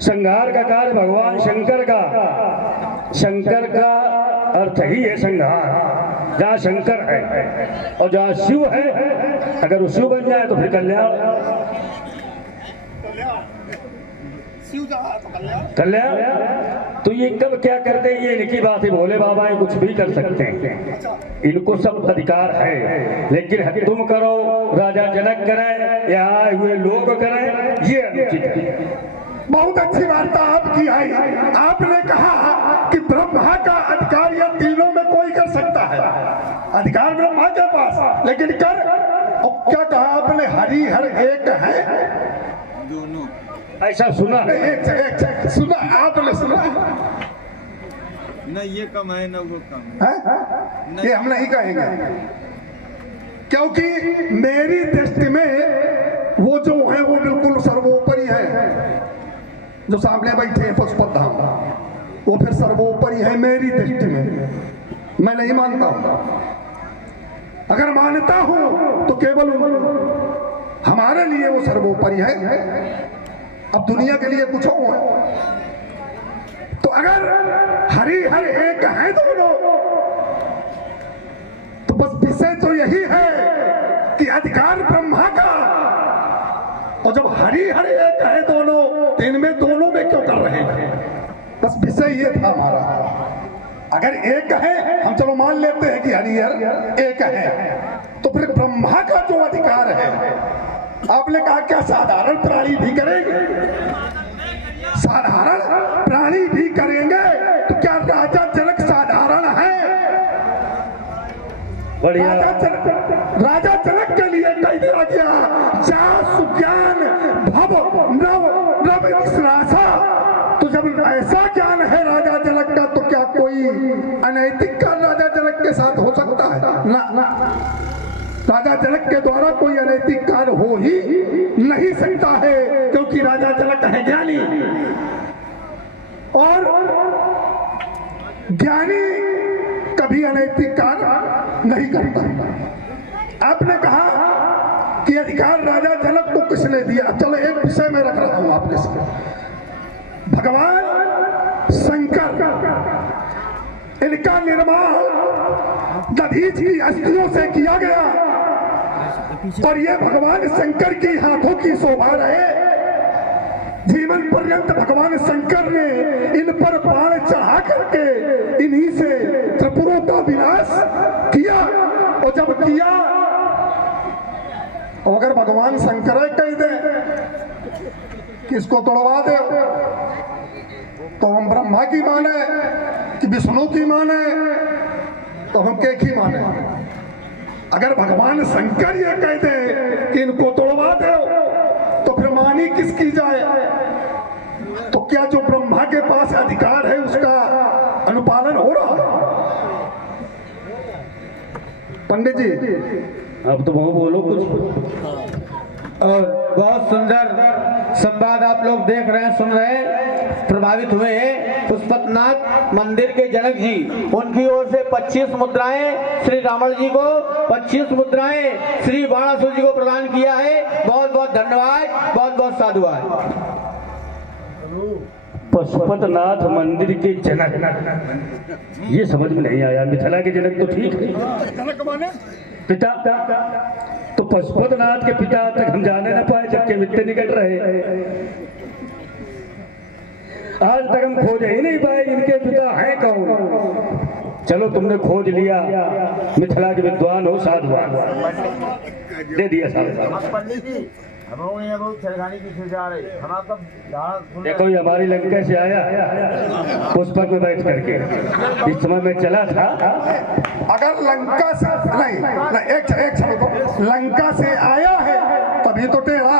संहार का कार्य भगवान शंकर का। शंकर का अर्थ ही है संहार, जहाँ शंकर है और जहाँ शिव है, अगर वो शिव बन जाए तो फिर कल्याण। तो ये कब क्या करते हैं, ये इनकी बात है। भोले बाबा कुछ भी कर सकते हैं, इनको सब अधिकार है, लेकिन तुम करो, राजा जनक करें या आए हुए लोग करें, ये अनुचित है। बहुत अच्छी वार्ता आपकी आई। आपने कहा कि ब्रह्मा का अधिकार या तीनों में कोई कर सकता है, अधिकार ब्रह्मा के पास, लेकिन कर। और क्या कहा आपने, हरि हर एक है दोनों, ऐसा सुना है? एक सुना, आपने सुना न ये कम है न वो कम है। ये हम नहीं कहेंगे, क्योंकि मेरी दृष्टि में वो जो है वो बिल्कुल सर्वोपरि है। जो सामने बैठे हैं पशुपत धाम, वो फिर सर्वोपरि है मेरी दृष्टि में। मैं नहीं मानता हूं, अगर मानता हूं तो केवल हमारे लिए वो सर्वोपरि है। अब दुनिया के लिए कुछ हो, तो अगर हरि हर एक है दोनों, तो बस विषय तो यही है कि अधिकार ब्रह्मा का, और जब हरि हर एक है दोनों, तो इनमें दोनों में क्यों कर रहे हैं? बस विषय ये था हमारा। अगर एक है, हम चलो मान लेते हैं कि हरि हर एक है, तो फिर ब्रह्मा का जो अधिकार है, आपने कहा क्या साधारण प्राणी भी करेंगे? साधारण प्राणी भी करेंगे, तो क्या राजा जनक साधारण है? बढ़िया। राजा जनक के लिए कह दिया गया, जा सुज्ञान भव नव नव विश्वासा। तो जब ऐसा ज्ञान है राजा जनक का, तो क्या कोई अनैतिक कार्य राजा जनक के साथ हो सकता है? ना, राजा जनक के द्वारा कोई अनैतिक कार्य हो ही नहीं सकता है, क्योंकि राजा जनक है ज्ञानी, और ज्ञानी कभी अनैतिक कार्य नहीं करता। आपने कहा कि अधिकार राजा जनक को किसने दिया? चलो एक विषय में रख रहा हूं आपके साथ। भगवान शंकर, इनका निर्माण दधीच की अस्थियों से किया गया, और ये भगवान शंकर की हाथों की शोभा रहे। जीवन पर्यंत भगवान शंकर ने इन पर बाण चढ़ा करके इन्हीं से त्रिपुरों का विनाश किया। और जब किया, अगर भगवान शंकर कह दे कि इसको तोड़वा दे, तो हम ब्रह्मा की माने कि विष्णु की माने, तो हम के की माने? अगर भगवान शंकर ये कह दे कि इनको तोड़वा दो, तो फिर मानी किसकी जाए? तो क्या जो ब्रह्मा के पास अधिकार है उसका अनुपालन हो रहा है? पंडित जी, अब तो बहुत बोलो कुछ। और बहुत सुंदर संवाद आप लोग देख रहे हैं, सुन रहे हैं, प्रभावित हुए हैं। पुष्पतनाथ मंदिर के जनक जी, उनकी ओर से 25 मुद्राएं श्री रावण जी को, 25 मुद्राएं श्री बाणासुर जी को प्रदान किया है। बहुत बहुत धन्यवाद, बहुत बहुत साधुवाद। पशुपतनाथ मंदिर के जनक, ये समझ में नहीं आया। मिथिला के जनक तो ठीक है, जनक माने पिता, तो पशुपतनाथ के पिता तक हम जाने न पाए जबकि मिट्टी निकल रहे। आज तक हम खोज ही नहीं पाए इनके पिता हैं कौन। चलो तुमने खोज लिया, मिथिला के विद्वान हो, साधुवान, दे दिया साहब। पंडित जी हम लोग यहाँ बहुत छेड़खानी की फिर जा रहे, हम आपका देखो ये हमारी लंका से आया पुष्पक में बैठ करके, इस समय मैं चला था। अगर लंका से नहीं, एक शब्द, लंका से आया है तभी तो टेढ़ा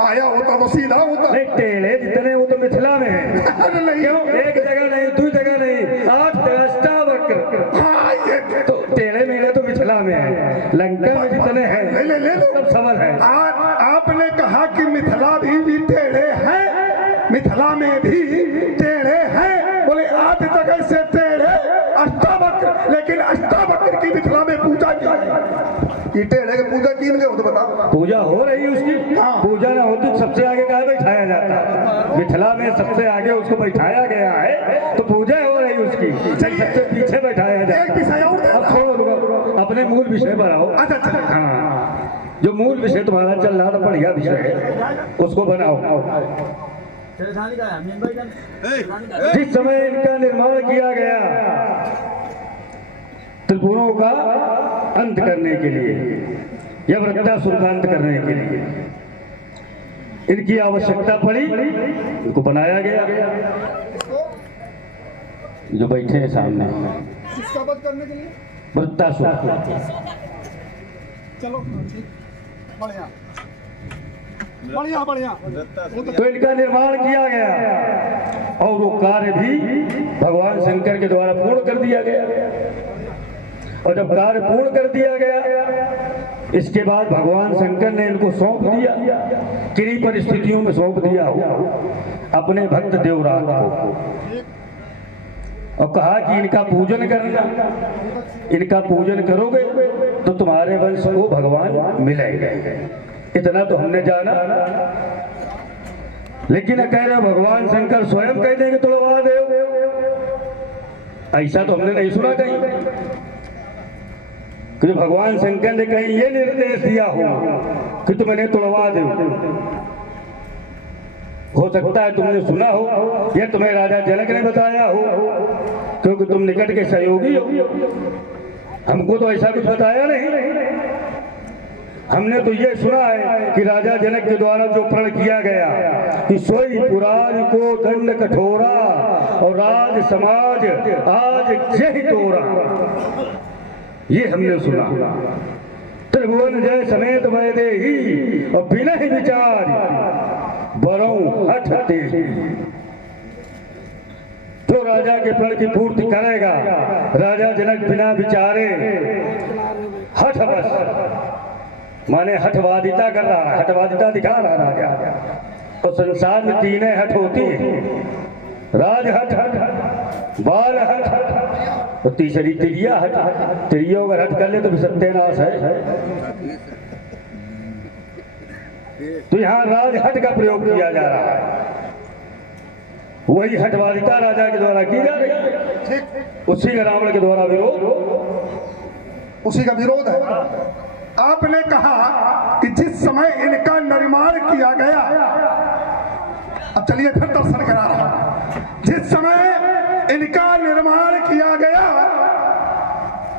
आया होता तो सीधा होता। नहीं, टेढ़े जितने वो तो मिथिला में है। अरे नहीं, क्यों? एक जगह नहीं, दो जगह नहीं, 8 अष्टावक्र। हाँ, ये तो टेढ़े मेढ़े तो मिथिला में है, लंका में जितने हैं ले सब समझ है। आपने कहा कि मिथिला भी टेढ़े हैं, मिथिला में भी टेढ़े हैं, बोले 8 जगह से टेढ़े अष्टावक्र, लेकिन अष्टावक्र की मिथिला में पूजा की है। टेढ़े की पूजा की नहीं, तो बताओ। पूजा हो रही है उसकी, पूजा ना होती तो सबसे आगे कहाँ बैठाया जाता। मिथिला में सबसे आगे उसको बैठाया गया है तो पूजा हो रही उसकी, सबसे पीछे बैठाया जाता। एक विषय और अब छोड़ो, अपने मूल विषय पर आओ। अच्छा, हाँ, जो मूल विषय तुम्हारा चल रहा था बढ़िया विषय है, उसको बनाओ। जिस समय इनका निर्माण किया गया त्रिपुरों का अंत करने के लिए या वृत्तासुर का अंत करने के लिए इनकी आवश्यकता पड़ी, इनको बनाया गया। जो बैठे हैं सामने किसका वध करने के लिए? वृत्तासुर। चलो बढ़िया बढ़िया बढ़िया। तो इनका निर्माण किया गया और वो कार्य भी भगवान शंकर के द्वारा पूर्ण कर दिया गया। और जब कार्य पूर्ण कर दिया गया, इसके बाद भगवान शंकर ने इनको सौंप दिया, किन्हीं परिस्थितियों में सौंप दिया अपने भक्त देवराज को, और कहा कि इनका पूजन करना, इनका पूजन करोगे तो तुम्हारे वंश को भगवान मिलेगा। इतना तो हमने जाना, लेकिन कह रहे भगवान शंकर स्वयं कह देंगे तुड़वा दे, ऐसा तो हमने नहीं सुना कहीं कि भगवान शंकर ने कहीं ये निर्देश दिया हो कि तुम इन्हें तुड़वा दो। हो सकता है तुमने सुना हो या तुम्हें राजा जनक ने बताया हो, क्योंकि तुम निकट के सहयोगी हो। हमको तो ऐसा कुछ बताया नहीं। हमने तो ये सुना है कि राजा जनक के द्वारा जो प्रण किया गया कि सोई पुराज को दंड कठोरा और राज समाज आज जय तोरा, ये हमने सुना। त्रिभुवन जय समेत वैदे ही और बिना ही विचार बरऊ हठ ते। जो राजा के प्रण की पूर्ति करेगा, राजा जनक बिना विचारे हठ बस माने हठवादिता कर रहा है, हठवादिता दिखा रहा राजा। तो संसार में 3 हठ होती है, राज हठ, बाल हठ, तो तीसरी तिरिया हठ। तिरियों अगर हट कर ले तो भी सत्यानाश है। तो यहाँ राज हट का प्रयोग किया जा रहा है, वही हठवादिता राजा के द्वारा की जा रही है। उसी का रावण के द्वारा विरोध, उसी का विरोध है। आपने कहा कि जिस समय इनका निर्माण किया गया, अब चलिए फिर दर्शन करा रहा। जिस समय इनका निर्माण किया गया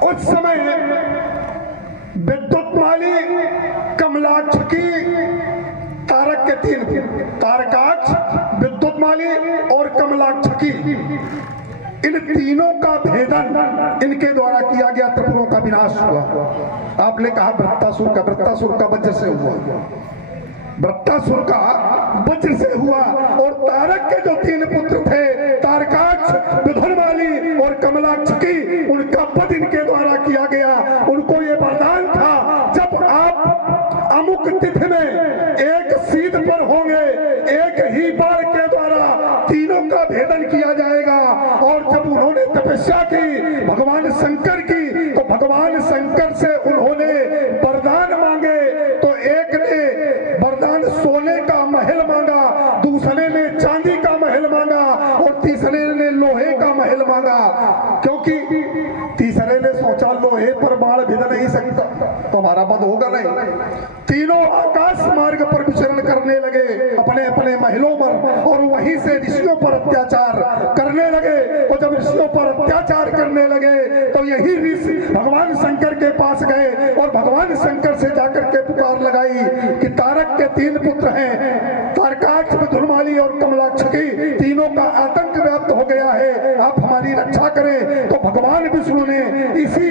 उस समय विद्युतमाली कमलाक्ष की तारक के 3 तारकाक्ष, विद्युतमाली और कमलाक्ष की, इन तीनों का भेदन इनके द्वारा किया गया, त्रिपुरों का विनाश हुआ। आपने कहा वृत्तासुर का वज्र से हुआ, वृत्तासुर का वज्र से हुआ। और तारक के जो 3 पुत्र थे, तारकाक्ष, विधुरमाली और कमलाक्ष की, उनका वध इनके द्वारा किया गया। उनको ये वरदान था, जब आप अमुक तिथि में एक सीध पर होंगे, एक ही बाण के द्वारा तीनों का भेदन किया जाएगा। और जब उन्होंने तपस्या की भगवान शंकर की, तो भगवान शंकर से उन्होंने वरदान मांगे। तो एक ने वरदान सोने का महल मांगा, दूसरे ने लोहे पर बाण भिद नहीं सकता, तुम्हारा वध होगा नहीं। तीनों आकाश मार्ग पर विचरण करने लगे अपने अपने महलों पर, और वहीं से ऋषियों पर अत्याचार करने लगे। और जब ऋषियों पर अत्याचार करने लगे तो यही ऋषि भगवान शंकर के पास गए और भगवान शंकर से जाकर के पुकार लगाई कि तारक के 3 पुत्र हैं, तारकाक्ष, धुलमाली और कमलाक्षकी, तीनों का आतंक व्याप्त हो गया है, आप हमारी रक्षा करें। तो भगवान विष्णु ने इसी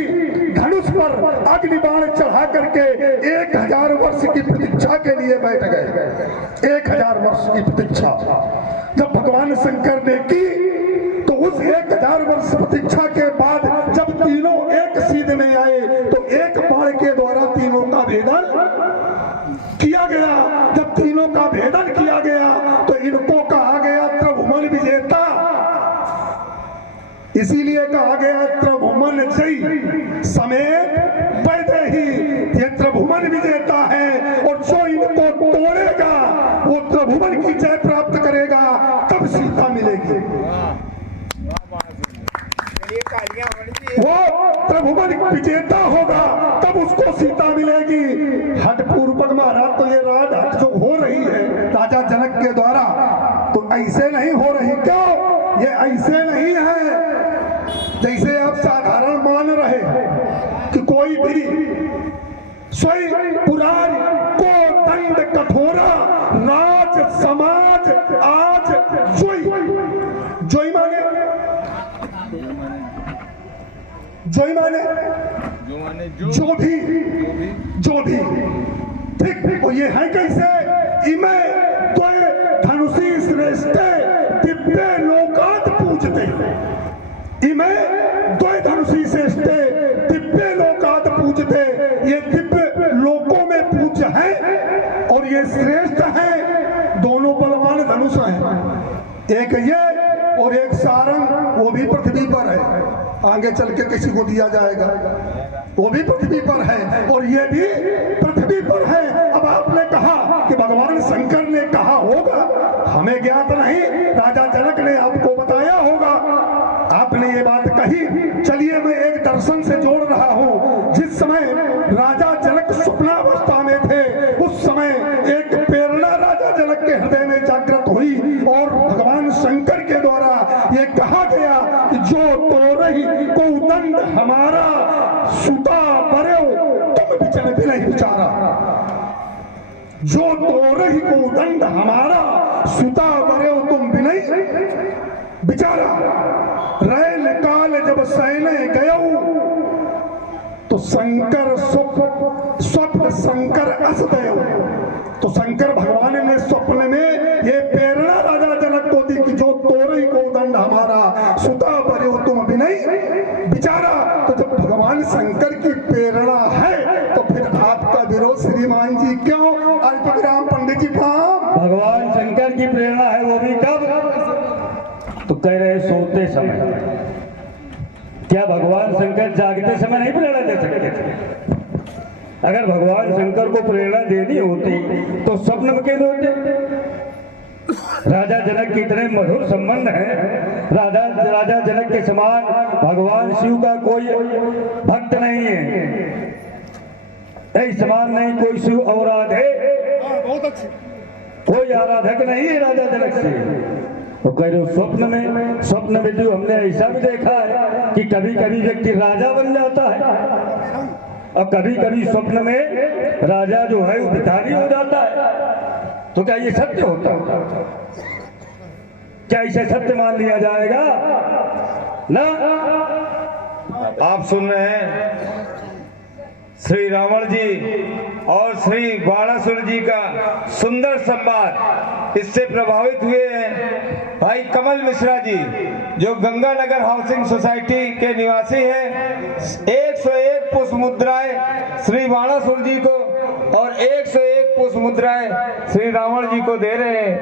धनुष पर अग्निबाण चढ़ा करके 1000 वर्ष की प्रतीक्षा के लिए बैठ गए। 1000 वर्ष की प्रतीक्षा जब भगवान शंकर ने की तो उस 1000 वर्ष प्रतीक्षा के बाद जब तीनों एक सीध में आए तो एक बाण के द्वारा तीनों का भेदन किया गया। जब तीनों का भेदन किया गया तो इनको कहा गया त्रिभुवन विजेता, इसीलिए कहा गया त्रिभुवन जय समेत वैदेही, ये त्रिभुवन विजेता है। और जो इनको तोड़ेगा वो त्रिभुवन की जय प्राप्त करेगा, तब सीता मिलेगी। वो त्रिभुवन विजेता होगा तब उसको सीता मिलेगी। हट पूर्वक महाराज, तो ये राज हट जो हो रही है राजा जनक के द्वारा, तो ऐसे नहीं हो रही। क्यों? ये ऐसे नहीं है जैसे आप साधारण मान रहे कि कोई भी स्वयं पुराण को दंड कठोरा राज समाज आज जोई माने जो भी ठीक। तो ये है कैसे? इमे तो धनुषी श्रेष्ठ दिव्य लोकात पूजते, इमे दो धनुषी श्रेष्ठ दिव्य लोकात पूजते, ये दिव्य लोकों में पूज्य है और ये श्रेष्ठ है। दोनों बलवान धनुष हैं, एक ये और एक सारंग, वो भी पृथ्वी पर है, आगे चल के किसी को दिया जाएगा, वो भी पृथ्वी पर है और ये भी पृथ्वी पर है। अब आपने कहा कि भगवान शंकर ने कहा होगा, हमें ज्ञात नहीं, राजा जनक ने आपको बताया होगा। आपने ये बात कही, चलिए मैं एक दर्शन से जोड़ रहा हूं। जिस समय राजा जनक स्वप्नावस्था में थे उस समय एक प्रेरणा राजा जनक के हृदय में जागृत हुई और भगवान शंकर के द्वारा ये कहा गया कि जो तोरही को दंड हमारा सुता बरे तुम बिचन भी नहीं बिचारा, जो तोरही को दंड हमारा सुता बरे तुम भी नहीं बिचारा। रैल काल जब सैने गयो तो शंकर स्वप्न शंकर अस दयो, तो शंकर भगवान ने स्वप्न में ये प्रेरणा राजा जनक को दी कि जो तोरही को दंड हमारा सुता बरे तुम भी नहीं बिचारा। तो जब भगवान शंकर की प्रेरणा है तो फिर आपका विरोध श्रीमान जी क्यों? अल्पविराम पंडित जी भगवान शंकर की प्रेरणा है, वो भी कब? तो कह रहे सोते समय। क्या भगवान शंकर जागते समय नहीं प्रेरणा दे सकते थे? अगर भगवान शंकर को प्रेरणा देनी होती तो स्वप्न में क्यों होते? राजा जनक के इतने मधुर संबंध हैं, राजा जनक के समान भगवान शिव का कोई भक्त नहीं है, इस समान नहीं कोई शिव औराधे, कोई आराधक नहीं है राजा जनक से। तो कह रहे स्वप्न में जो हमने ऐसा भी देखा है कि कभी कभी व्यक्ति राजा बन जाता है और कभी कभी स्वप्न में राजा जो है वो भिखारी हो जाता है। तो क्या ये सत्य होता है? क्या इसे सत्य मान लिया जाएगा? ना। आप सुन रहे हैं श्री रावण जी और श्री बाणासुर जी का सुंदर संवाद। इससे प्रभावित हुए हैं भाई कमल मिश्रा जी, जो गंगानगर हाउसिंग सोसाइटी के निवासी हैं। 101 पुष्प मुद्राएं श्री बाणासुर जी को और 101 पुष्प मुद्राएं श्री रावण जी को दे रहे हैं।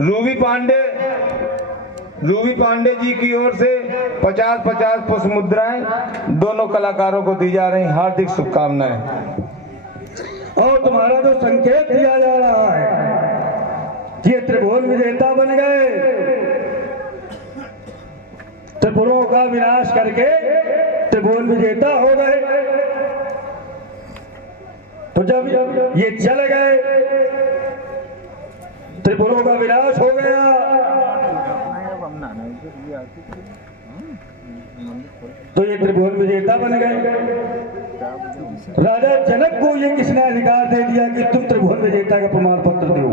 रूबी पांडे जी की ओर से 50-50 पुष्प मुद्राएं दोनों कलाकारों को दी जा रही। हार्दिक शुभकामनाएं। और तुम्हारा जो संकेत दिया जा रहा है कि ये त्रिभुवन विजेता बन गए, त्रिपुरों का विनाश करके त्रिभुवन विजेता हो गए। तो जब ये चल गए, त्रिपुरों का विनाश हो गया, तो ये त्रिभुवन विजेता बन गए। राजा जनक को ये किसने अधिकार दे दिया कि तुम त्रिभुवन विजेता का प्रमाण पत्र दो?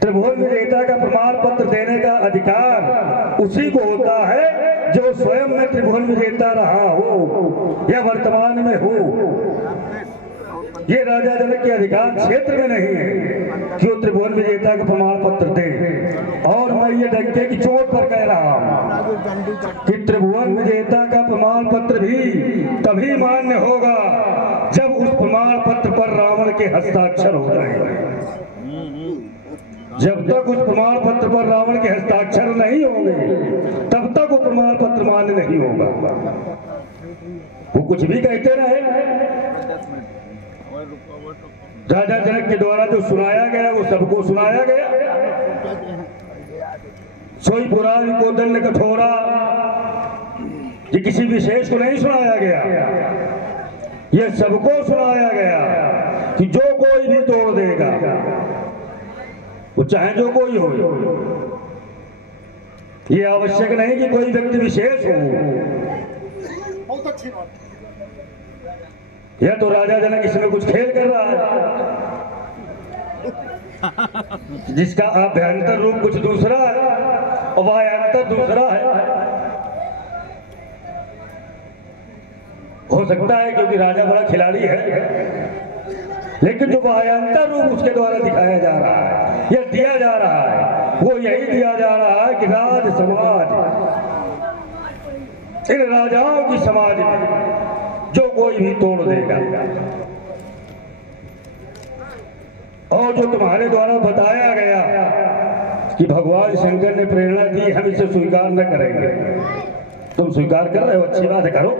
त्रिभुवन विजेता का प्रमाण पत्र देने का अधिकार उसी को होता है जो स्वयं में त्रिभुवन विजेता रहा हो या वर्तमान में हो। ये राजा जनक के अधिकार क्षेत्र में नहीं है कि वो त्रिभुवन विजेता का प्रमाण पत्र दे। और मैं ये डंके की चोट पर कह रहा हूं कि त्रिभुवन विजेता का प्रमाण पत्र भी तभी मान्य होगा जब उस प्रमाण पत्र पर रावण के हस्ताक्षर हो जाएंगे। जब तक उस प्रमाण पत्र पर रावण के हस्ताक्षर नहीं होंगे तब तक वो प्रमाण पत्र मान्य नहीं होगा। वो कुछ भी कहते रहे, राजा जनक के द्वारा जो सुनाया गया वो सबको सुनाया गया। सोई पुराण को दंड कठोरा, ये किसी विशेष को नहीं सुनाया गया, ये सबको सुनाया गया कि जो कोई भी तोड़ देगा, वो चाहे जो कोई हो। ये आवश्यक नहीं कि कोई व्यक्ति विशेष हो। बहुत अच्छी बात। यह तो राजा जनक इसमें कुछ खेल कर रहा है, जिसका आभ्यंतर रूप कुछ दूसरा है और बाह्यांतर दूसरा है। हो सकता है क्योंकि राजा बड़ा खिलाड़ी है, लेकिन जो बाह्यांतर रूप उसके द्वारा दिखाया जा रहा है या दिया जा रहा है वो यही दिया जा रहा है कि राज समाज, इन राजाओं की समाज में जो कोई भी तोड़ देगा, और जो तुम्हारे द्वारा बताया गया कि भगवान शंकर ने प्रेरणा दी, हम इसे स्वीकार न करेंगे। तुम स्वीकार कर रहे हो, अच्छी बात है, करो।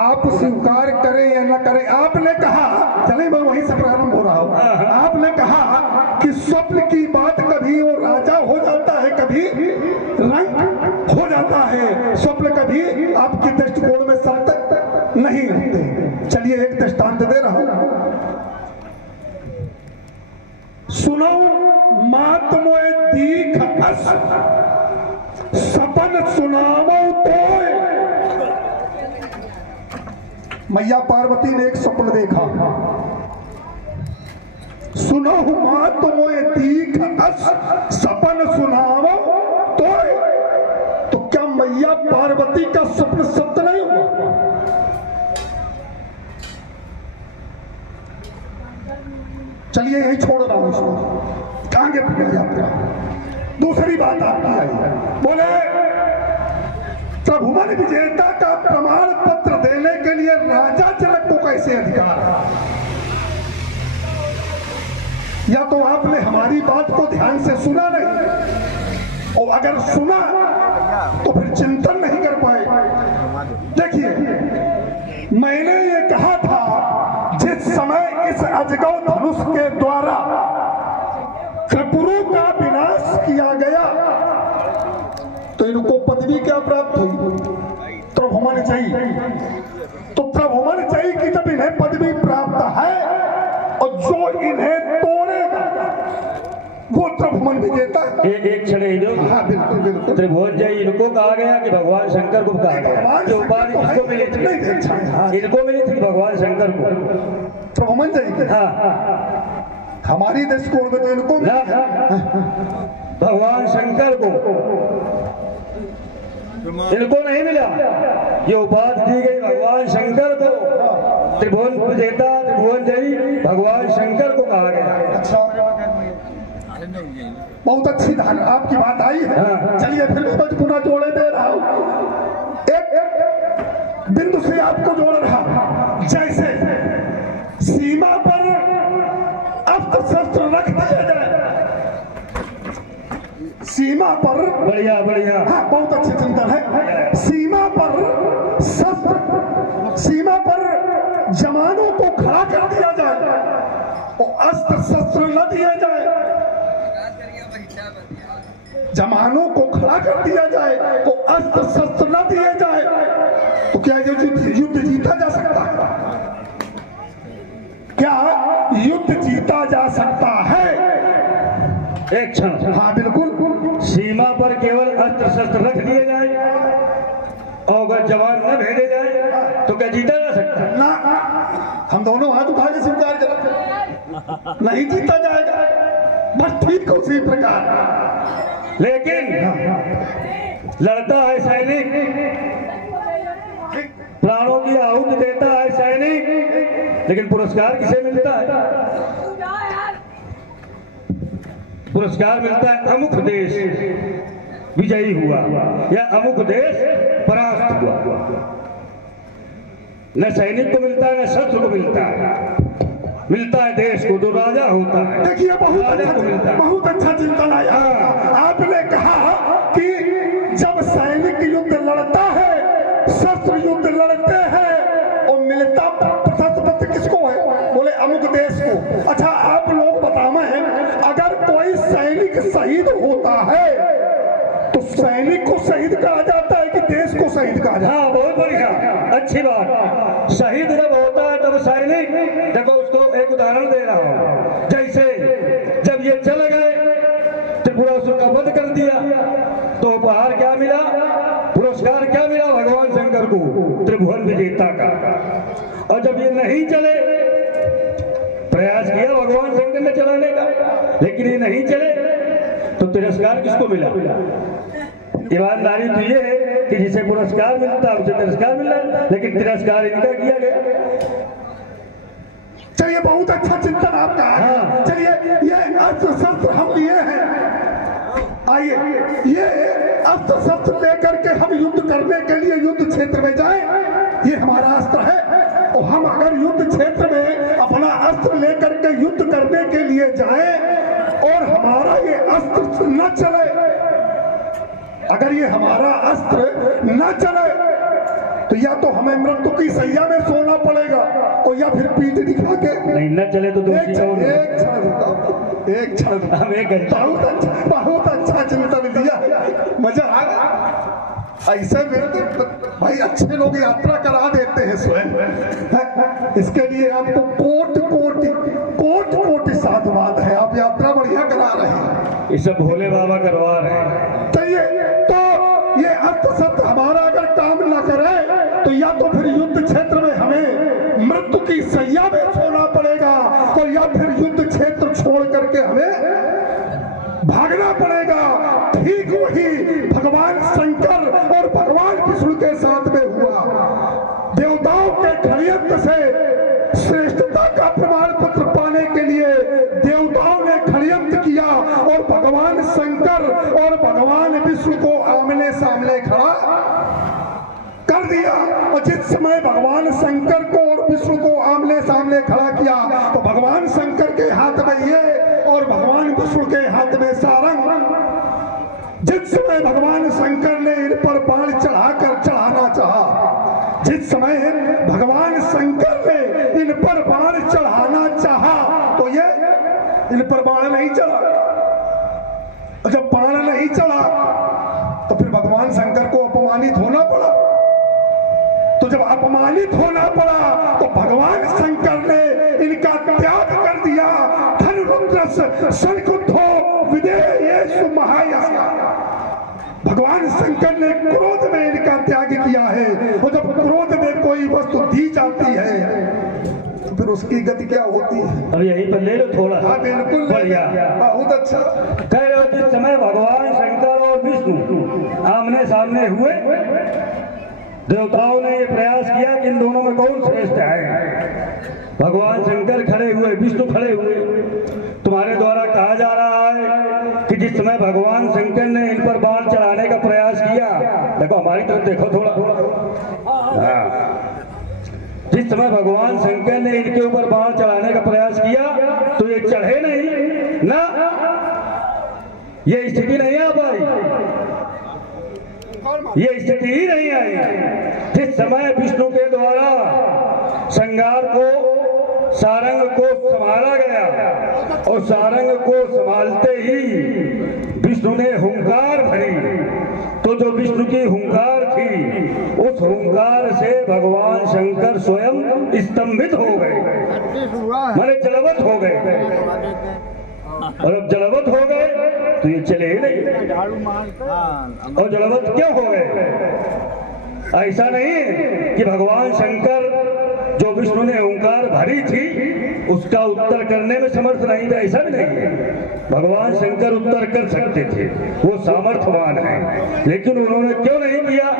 आप स्वीकार करें या न करें, आपने कहा, चले मैं वहीं से प्रारंभ हो रहा हूँ। आपने कहा कि स्वप्न की बात कभी वो राजा हो जाता है, कभी रंग हो जाता है। स्वप्न कभी आपकी दृष्टिकोण में सत्य नहीं रहते। चलिए एक दृष्टांत दे रहा हूँ, सुनो। मात मोए दीख अस सपन सुनावो तोय। मैया पार्वती ने एक स्वप्न देखा। सुनो मात मोए दीख अस सपन सुनावो तोय। तो क्या मैया पार्वती का स्वप्न सत्य नहीं हुआ? चलिए यही छोड़ रहा हूं इसको, आगे बढ़ जाता। दूसरी बात आपकी आई, बोले त्रिभुवन विजेता का प्रमाण पत्र देने के लिए राजा जनक को कैसे अधिकार है? या तो आपने हमारी बात को ध्यान से सुना नहीं, और अगर सुना तो फिर चिंतन नहीं कर पाए। देखिए, मैंने ये कहा था जिस समय इस अजगव धनुष के द्वारा त्रिपुरों का विनाश किया गया तो इनको पदवी क्या प्राप्त हुई? त्रिभुवन जयी। तो त्रिभुवन जयी की जब इन्हें पदवी प्राप्त है और जो इन्हें तोड़ेगा वो त्रिभुवन विजेता। एक क्षण ही दो। हाँ बिल्कुल बिल्कुल। त्रिभुवन जयी इनको कहा गया कि भगवान शंकर को कहा गया? जो उपाधि किसको मिली थी? इनको मिली थी भगवान शंकर को, त्रिभुवन जयी। हाँ, हमारी दृष्टिकोण में तो इनको भगवान शंकर को, इनको नहीं मिला। ये उपाधि दी गई भगवान शंकर को। त्रिभुवन विजेता, त्रिभुवन जयी भगवान शंकर को कहा गया। अच्छा, बहुत अच्छी धान आपकी बात आई है। चलिए फिर मैं पुनः जोड़े दे रहा हूं, एक बिंदु से आपको जोड़ रहा। जैसे सीमा पर अस्त्र शस्त्र रख दिया जाए, सीमा पर, बढ़िया बढ़िया, हाँ बहुत अच्छी चिंतन है। सीमा पर शस्त्र, सीमा पर जवानों को खड़ा कर दिया जाए और अस्त्र शस्त्र न दिए जाए, जमानों को खड़ा कर दिया जाए, को अस्त्र शस्त्र न दिए जाए, तो क्या ये युद्ध जीता जा सकता है? क्या युद्ध जीता जा सकता है? एक क्षण, हाँ बिल्कुल। सीमा पर केवल अस्त्र शस्त्र रख दिए जाए और अगर जवान न भेजे जाए तो क्या जीता जा सकता है? ना, हम दोनों हाथ उठा के स्वीकार करें, नहीं जीता जाएगा। बस ठीक उसी प्रकार। लेकिन लड़ता है सैनिक, प्राणों की आहुति देता है सैनिक, लेकिन पुरस्कार किसे मिलता है? पुरस्कार मिलता है अमुक देश विजयी हुआ या अमुक देश परास्त हुआ। न सैनिक को मिलता है न शस्त्र को मिलता है, मिलता है देश को, जो राजा होता है। देखिए बहुत राजा को मिलता है। बहुत अच्छा चिंतन आया। आपने कहा कि जब सैनिक युद्ध लड़ता है, शस्त्र युद्ध लड़ते हैं, और मिलता प्रशस्ति किसको है? बोले अमुक देश को। अच्छा आप लोग बतावे, अगर कोई सैनिक शहीद होता है तो सैनिक को शहीद कहा जाता है कि देश को शहीद कहा जाता है? हाँ, बहुत बढ़िया, अच्छी बात। शहीद जब होता है तब सैनिक, देखो उसको एक उदाहरण दे रहा हूँ। जैसे जब ये चले गए त्रिपुरासुर का वध कर दिया तो उपहार क्या मिला, पुरस्कार क्या मिला? भगवान शंकर को त्रिभुवन विजेता का। और जब ये नहीं चले, प्रयास किया भगवान शंकर ने चलाने का, लेकिन ये नहीं चले तो तिरस्कार किसको मिला? ईमानदारी तो ये है कि जिसे पुरस्कार मिलता है उसे तिरस्कार मिला, लेकिन तिरस्कार इनका किया गया। चलिए बहुत अच्छा चिंतन आपका है। हाँ। चलिए ये अस्त्र शस्त्र हम लिए हैं, आइए ये अस्त्र शस्त्र लेकर के हम युद्ध करने के लिए युद्ध क्षेत्र में जाएं, ये हमारा अस्त्र है। और हम अगर युद्ध क्षेत्र में अपना अस्त्र लेकर के युद्ध करने के लिए जाएं और हमारा ये अस्त्र न चले, अगर ये हमारा अस्त्र न चले तो या तो हमें मृत्यु की सैया में सोना पड़ेगा और या फिर पीठ दिखा के नहीं न चले तो एक क्षण बहुत अच्छा चिंतन दिया, मजा आ गया। ऐसे में भाई अच्छे लोग यात्रा करा देते हैं स्वयं। इसके लिए आपको कोट कोटि साधुवाद है, आप यात्रा बढ़िया करा रहे हैं। ये सब भोले बाबा करवा रहे हैं। चलिए तो ये अस्त्र शस्त्र हमारा अगर काम न करे तो या तो फिर युद्ध क्षेत्र में हमें मृत्यु की सैया में सोना पड़ेगा और या फिर युद्ध क्षेत्र छोड़ करके हमें भागना पड़ेगा। ठीक वही भगवान शंकर और भगवान विष्णु के साथ में हुआ। देवताओं के षड्यंत्र से श्रेष्ठता का प्रमाण पत्र पाने के लिए देवताओं ने षड्यंत्र किया और भगवान शंकर और भगवान विष्णु को आमने सामने खड़ा कर दिया। और जिस समय भगवान शंकर को और विष्णु को आमने सामने खड़ा किया तो भगवान शंकर के हाथ में ये और भगवान विष्णु के हाथ में सारंग। जिस समय भगवान शंकर ने इन पर बाण चढ़ाना चाहा, जिस समय भगवान शंकर ने इन पर बाण चढ़ाना चाहा तो ये इन पर बाण नहीं चढ़ा। और जब बाण नहीं चढ़ा तो फिर भगवान शंकर को अपमानित होना पड़ा। तो जब अपमानित होना पड़ा तो भगवान शंकर ने इनका त्याग कर दिया। धनुरुद्र शंकुद्धो विदेयेषु महायस्य। भगवान शंकर ने क्रोध में इनका त्याग किया है। और जब क्रोध में कोई वस्तु दी जाती है तो फिर उसकी गति क्या होती है? और यहीं पर ले लो थोड़ा। हाँ बिल्कुल बढ़िया, बहुत अच्छा। कह रहे हो जिस समय भगवान शंकर और विष्णु आमने सामने हुए, देवताओं ने ये प्रयास किया कि इन दोनों में कौन श्रेष्ठ है। भगवान शंकर खड़े हुए, विष्णु खड़े हुए। तुम्हारे द्वारा कहा जा रहा है कि जिस समय भगवान शंकर ने इन पर बाण चढ़ाने का प्रयास किया, देखो हमारी तरफ देखो थोड़ा हाँ। जिस समय भगवान शंकर ने इनके ऊपर बाण चढ़ाने का प्रयास किया तो ये चढ़े नहीं ना, ये स्थिति नहीं आ पाई, ये स्थिति ही नहीं आई। जिस समय विष्णु के द्वारा श्रृंगार को, सारंग को संभाला गया और सारंग को संभालते ही विष्णु विष्णु ने हुंकार भरी तो जो विष्णु की हुंकार थी उस हुंकार से भगवान शंकर स्वयं स्तंभित हो गए, माने जलवत हो गए। और अब जलवत हो गए तो ये चले ही नहीं। और जलवत क्यों हो गए? ऐसा नहीं कि भगवान शंकर जो विष्णु ने ओंकार भरी थी उसका उत्तर करने में समर्थ नहीं था, ऐसा भी नहीं है। भगवान शंकर उत्तर कर सकते थे, वो सामर्थ्यवान है, लेकिन उन्होंने क्यों नहीं किया?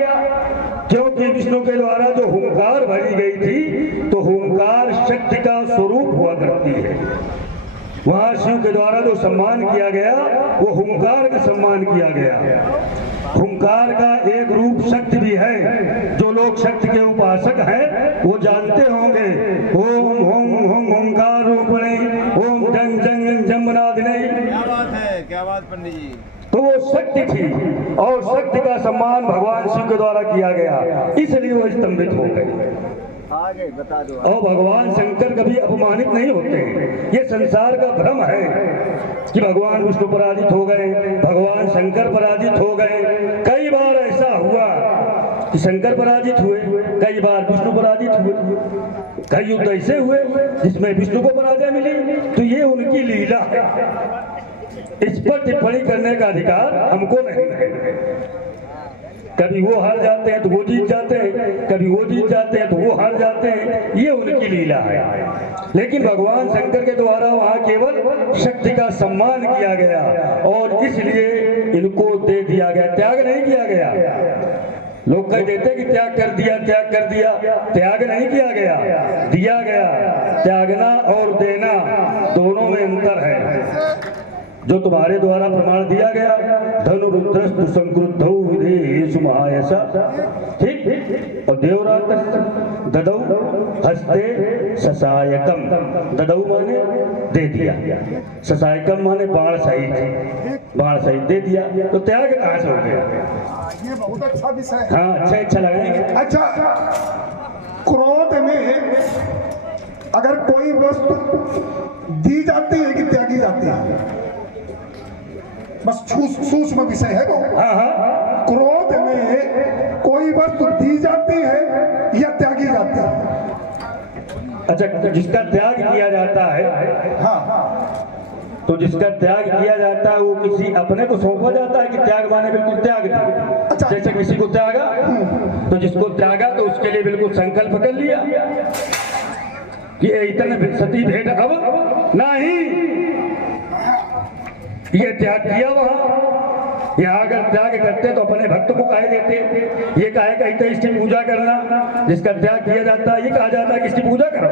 क्योंकि विष्णु के द्वारा जो हुंकार भरी गई थी तो हुंकार शक्ति का स्वरूप हुआ करती है। वहां शिव के द्वारा जो सम्मान किया गया वो हुंकार का सम्मान किया गया। हुंकार का एक रूप शक्ति भी है, जो लोग शक्ति के उपासक हैं वो जानते होंगे। ओम होम होम ओंकार रूपणे ओम जंग जंग जम्बनादिने। क्या बात पंडित जी। तो वो शक्ति थी और शक्ति का सम्मान भगवान शिव के द्वारा किया गया, इसलिए वो स्तंभित हो गए। आगे बता दो। और भगवान शंकर कभी अपमानित नहीं होते हैं। ये संसार का भ्रम है कि भगवान विष्णु पराजित हो गए, भगवान शंकर पराजित हो गए। कई बार ऐसा हुआ कि शंकर पराजित हुए, कई बार विष्णु पराजित हुए। कई युद्ध ऐसे हुए जिसमें विष्णु को पराजय मिली, तो ये उनकी लीला है। इस पर टिप्पणी करने का अधिकार हमको नहीं है। कभी वो हार जाते हैं तो वो जीत जाते हैं, कभी वो जीत जाते हैं तो वो हार जाते हैं, ये उनकी लीला है। लेकिन भगवान शंकर के द्वारा वहाँ केवल शक्ति का सम्मान किया गया और इसलिए इनको दे दिया गया, त्याग नहीं किया गया। लोग कह देते हैं कि त्याग कर दिया, त्याग कर दिया। त्याग नहीं किया गया, दिया गया। त्यागना और देना दोनों में अंतर है। जो तुम्हारे द्वारा प्रमाण दिया गया, धनुरुद्रस्तु संक्रुद्धौ विधेयेषु महायशा, ठीक। और देवरात ददौ हस्ते ससायकम, ददौ माने दे दिया, ससायकम माने बाण सहित, बाण सहित दे दिया। तो त्याग कहाँ से हो गया? ये बहुत अच्छा विषय है। हाँ, अच्छा लगाएंगे। अच्छा, क्रोध में अगर कोई वस्तु दी जाती है कि त्यागी जाती है, बस सूक्ष्म विषय है वो। हाँ। क्रोध में कोई वस्तु दी जाती है या त्यागी जाती है? अच्छा, जिसका त्याग किया जाता है, हाँ, तो जिसका त्याग किया जाता है वो किसी अपने को सौंपा जाता है कि त्याग माने बिल्कुल त्याग दिया। अच्छा। जैसे किसी को त्यागा तो जिसको त्यागा तो उसके लिए बिल्कुल संकल्प कर लिया कि इतने सती भेंट अब नहीं, ये त्याग किया। वहां यहाँ अगर त्याग करते तो अपने भक्त को कह देते, ये कहे कहते इसकी पूजा करना। जिसका त्याग किया जाता है ये कहा जाता है कि इसकी पूजा करो।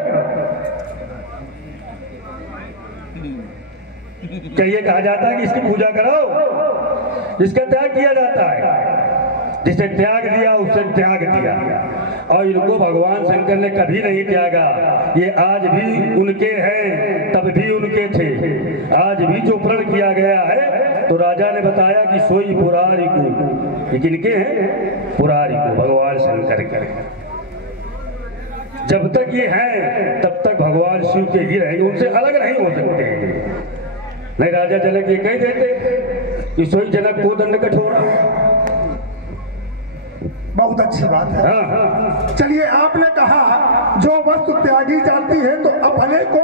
क्या ये कहा जाता है कि इसकी पूजा करो? जिसका त्याग किया जाता है, जिसे त्याग दिया उससे त्याग दिया। और इनको भगवान शंकर ने कभी नहीं त्यागा। ये आज भी उनके हैं, तब भी उनके थे, आज भी जो प्रण किया गया है। तो राजा ने बताया कि सोई पुरारी को, ये किनके हैं? पुरारी को, भगवान शंकर के। जब तक ये हैं तब तक भगवान शिव के ही रहेंगे, उनसे अलग नहीं हो सकते। नहीं राजा जनक ये कह देते कि सोई जनक को दंड कठोर। बहुत अच्छी बात है। हाँ। चलिए, आपने कहा जो वस्तु त्यागी जाती है तो अपने को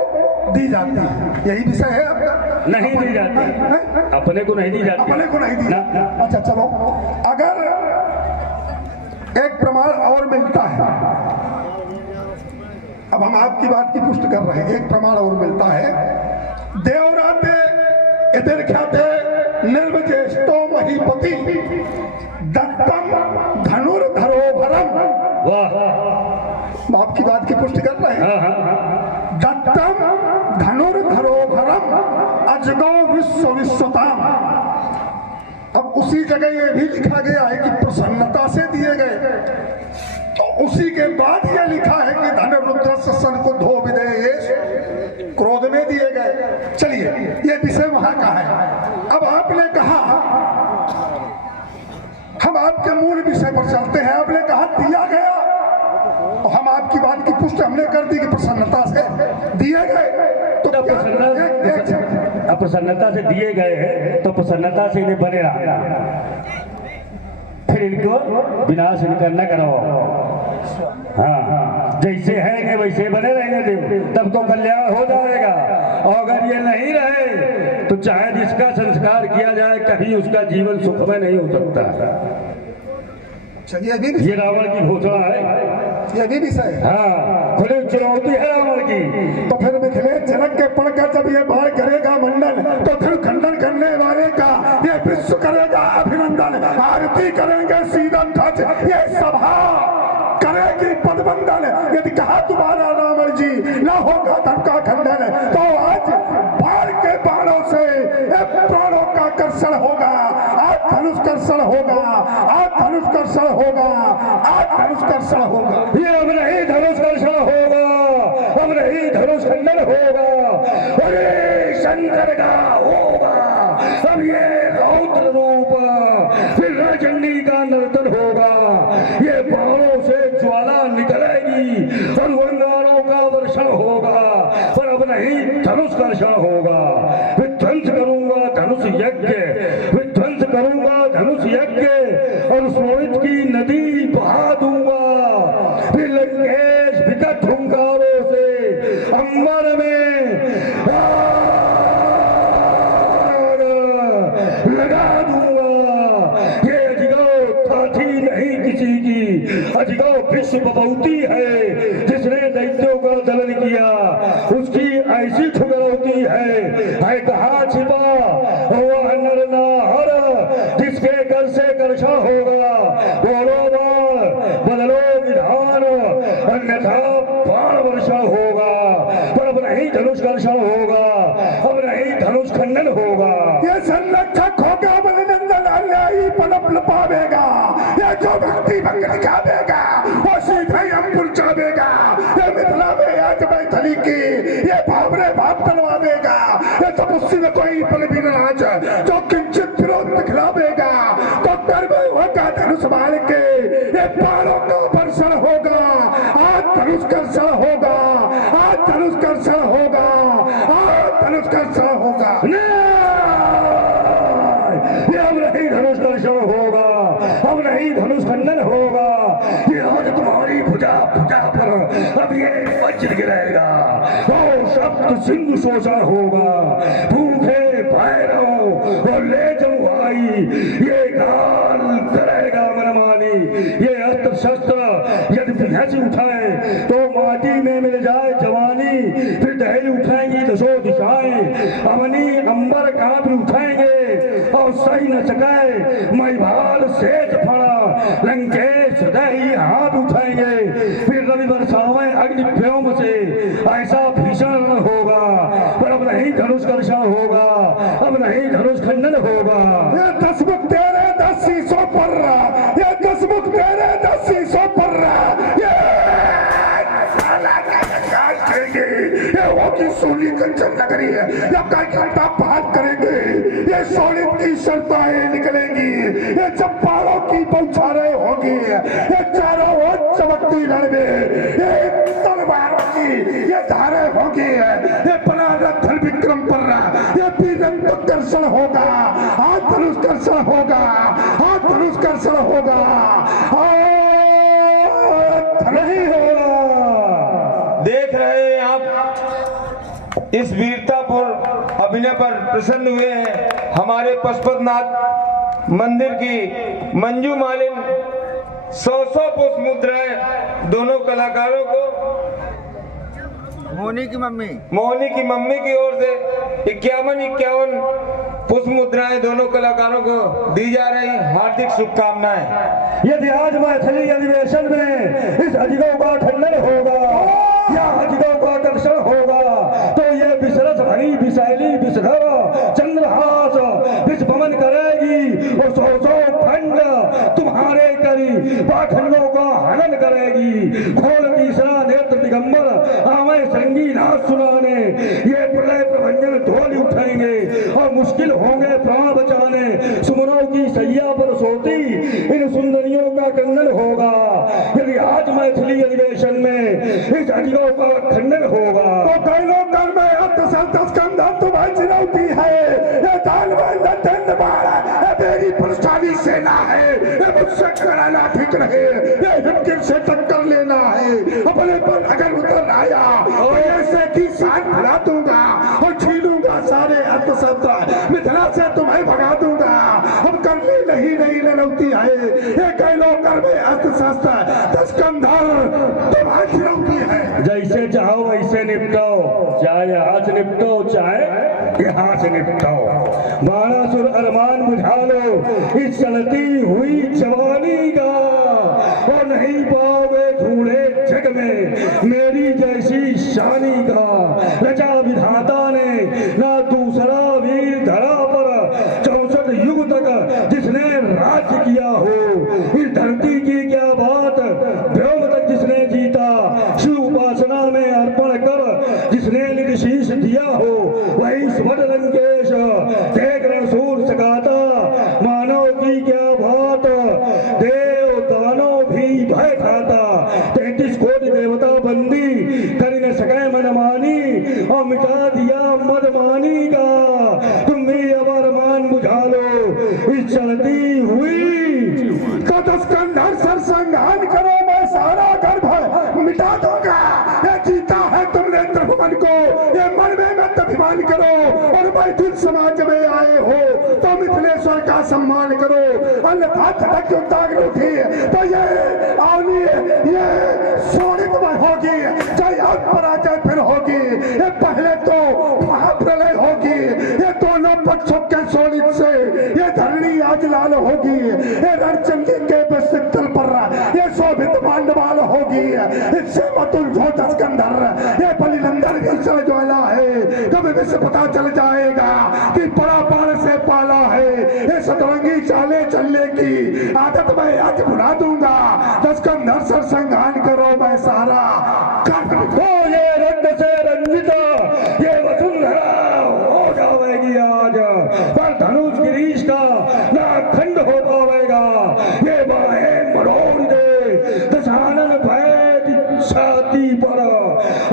दी जाती है, यही विषय है आपका? नहीं दी जाती, अपने को नहीं दी जाती, अपने को नहीं दी जाती। अच्छा चलो, अगर एक प्रमाण और मिलता है, अब हम आपकी बात की पुष्टि कर रहे हैं, एक प्रमाण और मिलता है। देवराते इधर ख्याते निर्वजेष्टो महीपति दत्तम धनुर्धरोभरम। वाह, आपकी बात की पुष्टि कर रहे हैं। दत्तम धनुर्धरोभरम अजगो विश्व विश्वताम। अब उसी जगह ये भी लिखा गया है कि प्रसन्नता से दिए गए, तो उसी के बाद ये लिखा है कि धनुरुद्र सन को धो विदेश, क्रोध में दिए गए। चलिए, ये विषय वहां का है। अब आपने कहा, हम आपके मूल विषय पर चलते हैं। आपने कहा दिया गया, तो हम आपकी बात की पुष्टि हमने कर दी कि प्रसन्नता से दिए गए। तो प्रसन्नता से दिए गए हैं तो प्रसन्नता से इन्हें बने रहना, फिर इनको विनाश इनका न करो। हाँ, जैसे हैं वैसे बने रहेंगे तब तो कल्याण हो जाएगा। और अगर ये नहीं रहे तो चाहे जिसका संस्कार किया जाए कभी उसका जीवन सुखमय नहीं हो सकता। ये रावण की घोषणा है, ये भी विषय है। हाँ, खुली चुनौती है रावण की। तो फिर मिथिलेश जनक के पढ़कर जब ये बाढ़ करेगा मंडल, तो फिर खंडन करने वाले का ये विश्व करेगा अभिनंदन, आरती करेंगे सीधा ध्वज, ये सभा करेगी पदबंधन। यदि कहा तुम्हारा रावण जी न होगा धर्म का खंडन, तो आज बाढ़ के बाणों से प्राणों का कर्षण होगा, आज धनुष कर्षण होगा, आज धनुष कर्षण होगा, आज धनुष कर्षण होगा। ये अब नहीं धनुष कर्षण होगा, अब नहीं धनुष खंडन होगा, अरे शंकर का होगा। अब ये रौद्र रूप फिर राजंडी का नर्तन होगा। ये बाणों से ज्वाला निकलेगी और अंगारों का वर्षण होगा, पर अब नहीं धनुष कर्षण होगा। विध्वंस करूंगा धनुष यज्ञ, विध्वंस करूंगा धनुष यज्ञ और सोनित की नदी बहा दूंगा। फिर लंकेश विकट हुंकारों से अंबर में लगा दूंगा। ये अजगौ थाथी नहीं किसी की, अजगौ विश्व बबौती है। जिसने दैत्यों का दलन किया उसकी ऐसी ठुकरौती है कहा छिपा वह नर नाहर, जिसके कर से कर्षण होगा। बोलो बाण बदलो विधान, अन्यथा बाण वर्षा होगा। पर अब नहीं धनुष कर्षण होगा, अब नहीं धनुष खंडन होगा। ये संरक्षक होगा बलनंदन, अन्यायी पलप पावेगा। ये जो भक्ति भंग दिखावेगा वो सीधे ही अंकुर चावेगा। ये मिथिला में आज मैथिली की ये भावरे भाव तलवावेगा। ये तपस्वी में कोई पल भी न राज, जो किंचित विरोध दिखलावेगा। तो कर्म होगा धनुष बाण के, ये बाणों का वर्षण होगा। आज धनुष कर्षण होगा, आज धनुष कर्षण होगा, आज धनुष कर्षण होगा। ये अब नहीं धनुष कर्षण होगा, अब नहीं धनुष खंडन होगा। ये आज तुम्हारी भुजा भुजा पर अब ये वज्र गिरेगा और सप्त सिंह शोषण होगा। भूखे भैरव और ले जमुआई ये गाल करेगा मनमानी। ये अस्त्र शस्त्र यदि भैंस उठाए तो माटी में मिल जाए जवानी। फिर दहली उठाएंगी दसों दिशाएं, अवनी अंबर कांप उठाएंगे और सही न सकाए मई भाल सेज फड़ा। लंकेश दही हाथ उठाएंगे, फिर रवि बरसावें अग्नि व्योम से। ऐसा भीषण होगा, पर अब नहीं धनुष कर्षण होगा, अब नहीं धनुष खंडन होगा। ये 10 मुख तेरे 10 शीशों पर, ये 10 मुख तेरे 10 शीशों पर। ये होगी सोली कंचन नगरी है, या घंटा पाठ करेंगे। ये सोलित की शर्ताएं निकलेंगी, ये चप्पाड़ों की बौछारें होगी। ये चारों ओर चमकती रणवे, ये तलवारों की ये धारें होगी। ये परारथ धन विक्रम पर ये पीड़न कर्षण होगा। आज धनुष कर्षण होगा, आज धनुष कर्षण होगा, नहीं होगा। देख रहे हैं आप इस वीरतापूर्ण अभिनय पर प्रसन्न हुए हैं। हमारे पशुपतिनाथ मंदिर की मंजू मालिन 100 पुष्प मुद्राएं दोनों कलाकारों को मोहनी की मम्मी की ओर से 51 पुष्प मुद्राएं दोनों कलाकारों को दी जा रही। हार्दिक शुभकामनाएं। यदि आज मैथिली अधिवेशन में इस अजगौ का खंडन होगा या अजगौ का कर्षण होगा तो ये विसरस भरी विशैली विषधर चंद्रहास विषभमन करेगी और 100 खंड तुम्हारे करी पाखंडों का हनन करेगी। खोल तीसरा नेत्र दिगंबर आवे संगी नाथ सुनाने। ये प्रलय प्रभंजन ढोल उठाएंगे और मुश्किल होंगे प्राण बचाने। सुमनों की सैया पर सोती इन सुंदरियों का खंडन होगा। यदि आज मैथिली अधिवेशन में इस अजगौ का खंडन होगा तो कई लोग में 10 स्कंद तुम्हें चुनौती है, ये दानव नंदन बाड़ा, ये मेरी पुरस्कारी सेना है, ये मुझसे कराना ठीक रहे, ये हिमकिर से टक्कर लेना है, अपने पर अगर उतर आया तो ऐसे की शान भुला दूंगा और छीनूंगा सारे अस्त्र शस्त्र, मिथिला से तुम्हें भगा दूंगा। अब करनी नहीं लड़ौती है, ये कैलो कर में अस्त्र शस्त्र, दशकंधर तुम्हारी चुनौती है। जैसे चाहो वैसे निपटाओ, चाहे यहाँ से निपटो चाहे यहाँ से निपटाओ। बाणासुर अरमान बुझा लो इस चलती हुई जवानी का, और नहीं पाओगे ढूंढे जग में मेरी जैसी शानी का। रचा विधाता ने ना दूसरा वीर धरा पर, 64 युग तक जिसने राज्य किया हो, इस धरती की क्या बात, व्योम तक जिसने जीता, शिव उपासना में अर्पण कर जिसने शीश दिया हो, वही स्वर्ण लंकेश देख रणसूर सकाता। मानव की क्या बात, देव दानव भी भय खाता, 33 कोटि देवता बंदी कर न सके मनमानी, और मिटा दिया मदमानी का। तुम भी अब अरमान बुझा लो इस चलती हुई का दशकंधर सरसंहार करो, मैं सारा गर्भ मिटा दूंगा। ये जीता है तुमने त्रिभुवन को, ये मन में मत अभिमान करो, और मैथिल समाज में आए हो तो मिथिलेश्वर का सम्मान करो। अन्यथा झटक क्यों ताक उठी तो ये आवनी ये शोणित में होगी, जय और पराजय फिर होगी। ये पहले तो महाप्रलय होगी, ये दोनों पक्षों के शोणित से ये धरणी आज लाल होगी। ये रणचंडी के शीतल पर ये शोभित पांडवाल होगी, इससे मतुल जो दशकंधर, ये बलिनंदन की चल ज्वाला है। कभी विश्व पता चल जाएगा कि बड़ा बाण से पाला है, ये सतरंगी चाले चलने की आदत मैं आज भुला दूंगा। दशकंधर सरसंहार करो, मैं सारा तो ये रंग से रंजिता ये वसुंधरा हो जाएगी आज, पर धनुष गिरीश का ना खंड हो पाएगा। ये बाहें मरोड़ दे दशानन भय छाती पर,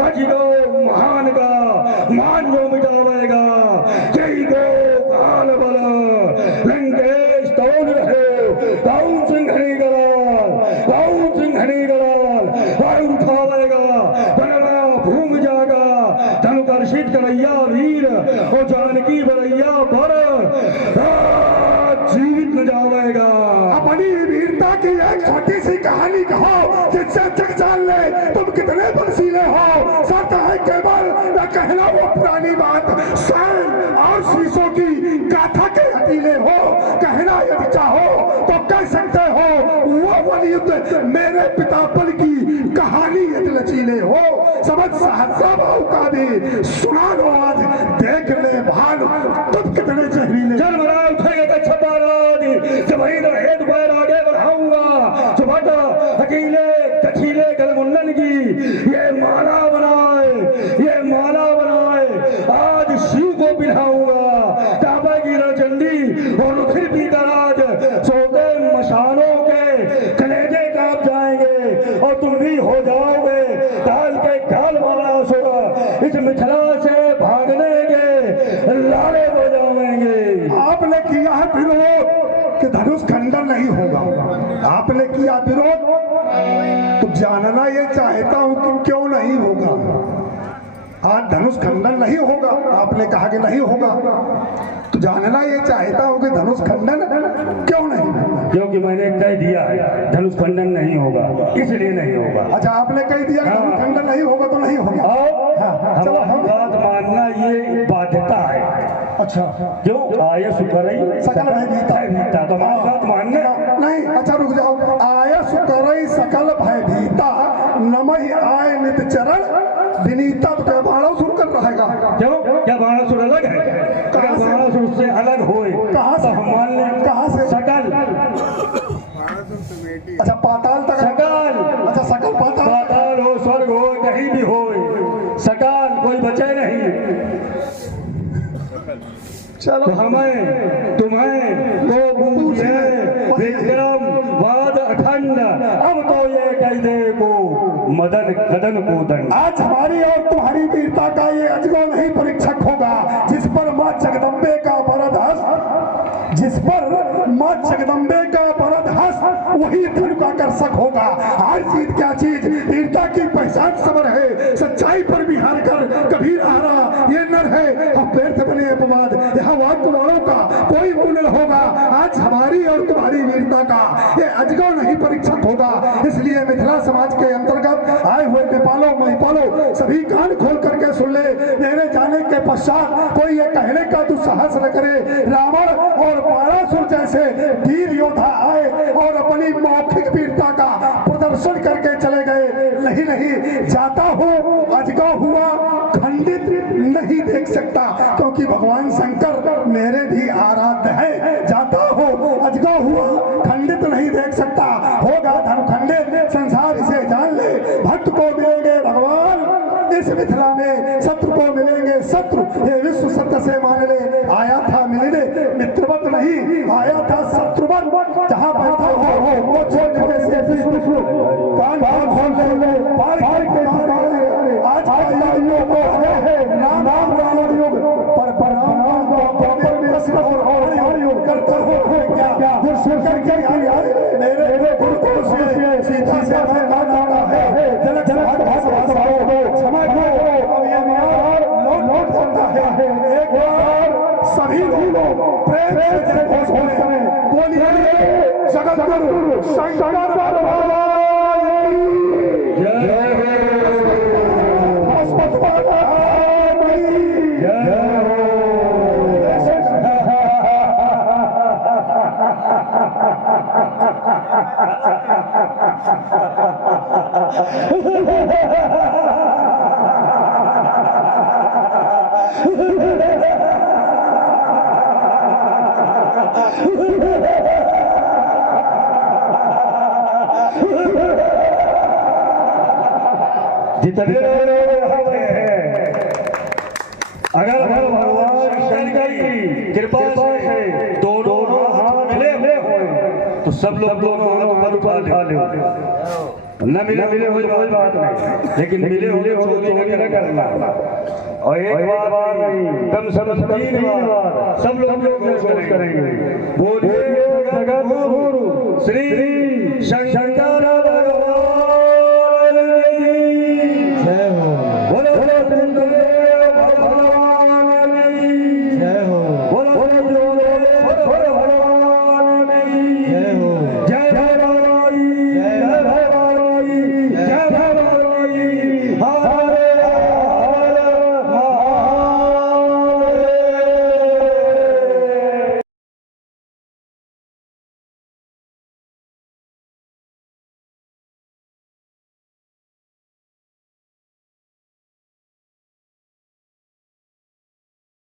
अजिरो महान का मान जो मिटावेगा। जय गो काल बल लंकेश तौल रहे, राउन सिंघनी गलाल, राउन सिंघनी गलाल, वायु उठावेगा बनना भूमि जागा। धनुकर्षित करैया वीर और जानकी बरैया पर जीवित न जावेगा। अपनी वीरता की एक छोटी सी कहानी कहो, जिससे जग जान ले तुम कितने बंसीले हो। सत है केवल न कहना वो पुरानी बात, स्वयं और शीशों की गाथा के हतीले हो। कहना यदि चाहो तो कह सकते हो, वो वाली युद्ध मेरे पिता पल की कहानी यदि लचीले हो। समझ सहस्रा भाव का भी सुना लो आज, देख ले भान तुम कितने जहरीले। जन्मरा उठेगा तो छपा रानी, जब वही रहे तो पैर आगे बढ़ाऊंगा। सुबह अकेले कठीले गलमुंडन की ये माला बनाए, ये माला बनाए, आज शिव को बिठाऊंगा। काबा की रचंडी और फिर भी राज, सोते मशानों के कलेजे कांप जाएंगे, और तुम भी हो जाओगे काल के काल वाला सुर। इस मिथिला से भागने के लाले हो जाएंगे। आपने किया है विरोध कि धनुष खंडन नहीं होगा, आपने किया विरोध तो जानना ये चाहता हूं कि क्यों नहीं होगा। आज धनुष खंडन नहीं होगा, आपने कहा कि नहीं होगा, तो जानना ये चाहता हूं कि धनुष खंडन क्यों नहीं होगा। क्योंकि मैंने कह दिया है धनुष खंडन नहीं होगा, इसलिए नहीं होगा। अच्छा, आपने कह दिया कि धनुष खंडन नहीं होगा तो नहीं होगा। चलो हम बात मानना ये बाध्यता है। अच्छा, क्यों आय सुकरई सकल भय भीता, तो हमारी बात मानने नहीं। अच्छा रुक जाओ, आय सुकरई सकल भय भीता, नमहि आय नित चरण विनीता। तो बाणासुर कर रहेगा। क्यों? क्या बाणासुर अलग है? अगर बाणासुर से अलग होए कहाँ से? तो हम मान लें कहाँ से? सकल। अच्छा, पाताल तक। सकल। अच्छा, सकल पाताल। पाताल हो, स्वर्ग हो, कहीं भी हो, सकल कोई बचे नहीं। चलो, तो हमें तुम्हें तो बूझे विक्रम वाद अखंड, अब तो ये कह दे को मदन कदन कोदन। आज हमारी और तुम्हारी वीरता का ये अजगो नहीं परीक्षक होगा, जिस पर माँ जगदम्बे का वरद हस्त, जिस पर माँ जगदम्बे का वरद हस्त वही धन का कर्षक होगा। हार जीत क्या चीज, वीरता की पहचान समर है, सच्चाई पर भी हार कर कभी ना हारा ये नर है। हम व्यर्थ बने अपवाद, यहाँ वाक्य वालों का कोई मूल्य न होगा। आज हमारी और तुम्हारी वीरता का ये अजगो नहीं परीक्षक होगा। इसलिए मिथिला समाज के अंतर्गत आए हुए नेपालों महिपालों सभी कान खोल करके सुन ले। मेरे जाने के पश्चात कोई ये कहने का दुस्साहस न करे रावण और बाणासुर जैसे वीर योद्धा आए और अपनी मौखिक वीरता का प्रदर्शन करके चले गए। नहीं जाता हो अजगा हुआ खंडित नहीं देख सकता, क्योंकि भगवान शंकर मेरे भी आराध्य है। जाता हो अजगा हुआ खंडित नहीं देख सकता, होगा धर्म खंडित संसार इसे जान ले। भक्त को मिलेंगे भगवान इस मिथिला में, शत्रु को मिलेंगे शत्रु, ये विश्व सत्य से मान ले। आया था मिलने मित्रवत नहीं, आया था शत्रुवत। जहाँ बैठा हो वो छोड़ने से कान खोल ले, आज राम राम राम युग पर करता हो क्या शंकर के मेरे गुरु से सीधा से है जनक क्षमा लौट सकता है। एक बार सभी लोग प्रेम से बोलिए जगत गुरु शंकर जितने अगर भगवान शंकर की कृपा से दोनों हाथ मिले हुए तो सब लोग दोनों हाथ उठा ले। न मिले हुए कोई बात नहीं, लेकिन मिले हुए चोरी न करना। और एक बार नहीं कम से कम 3 बार सब लोग करेंगे। बोलिए जगत गुरु श्री शंकर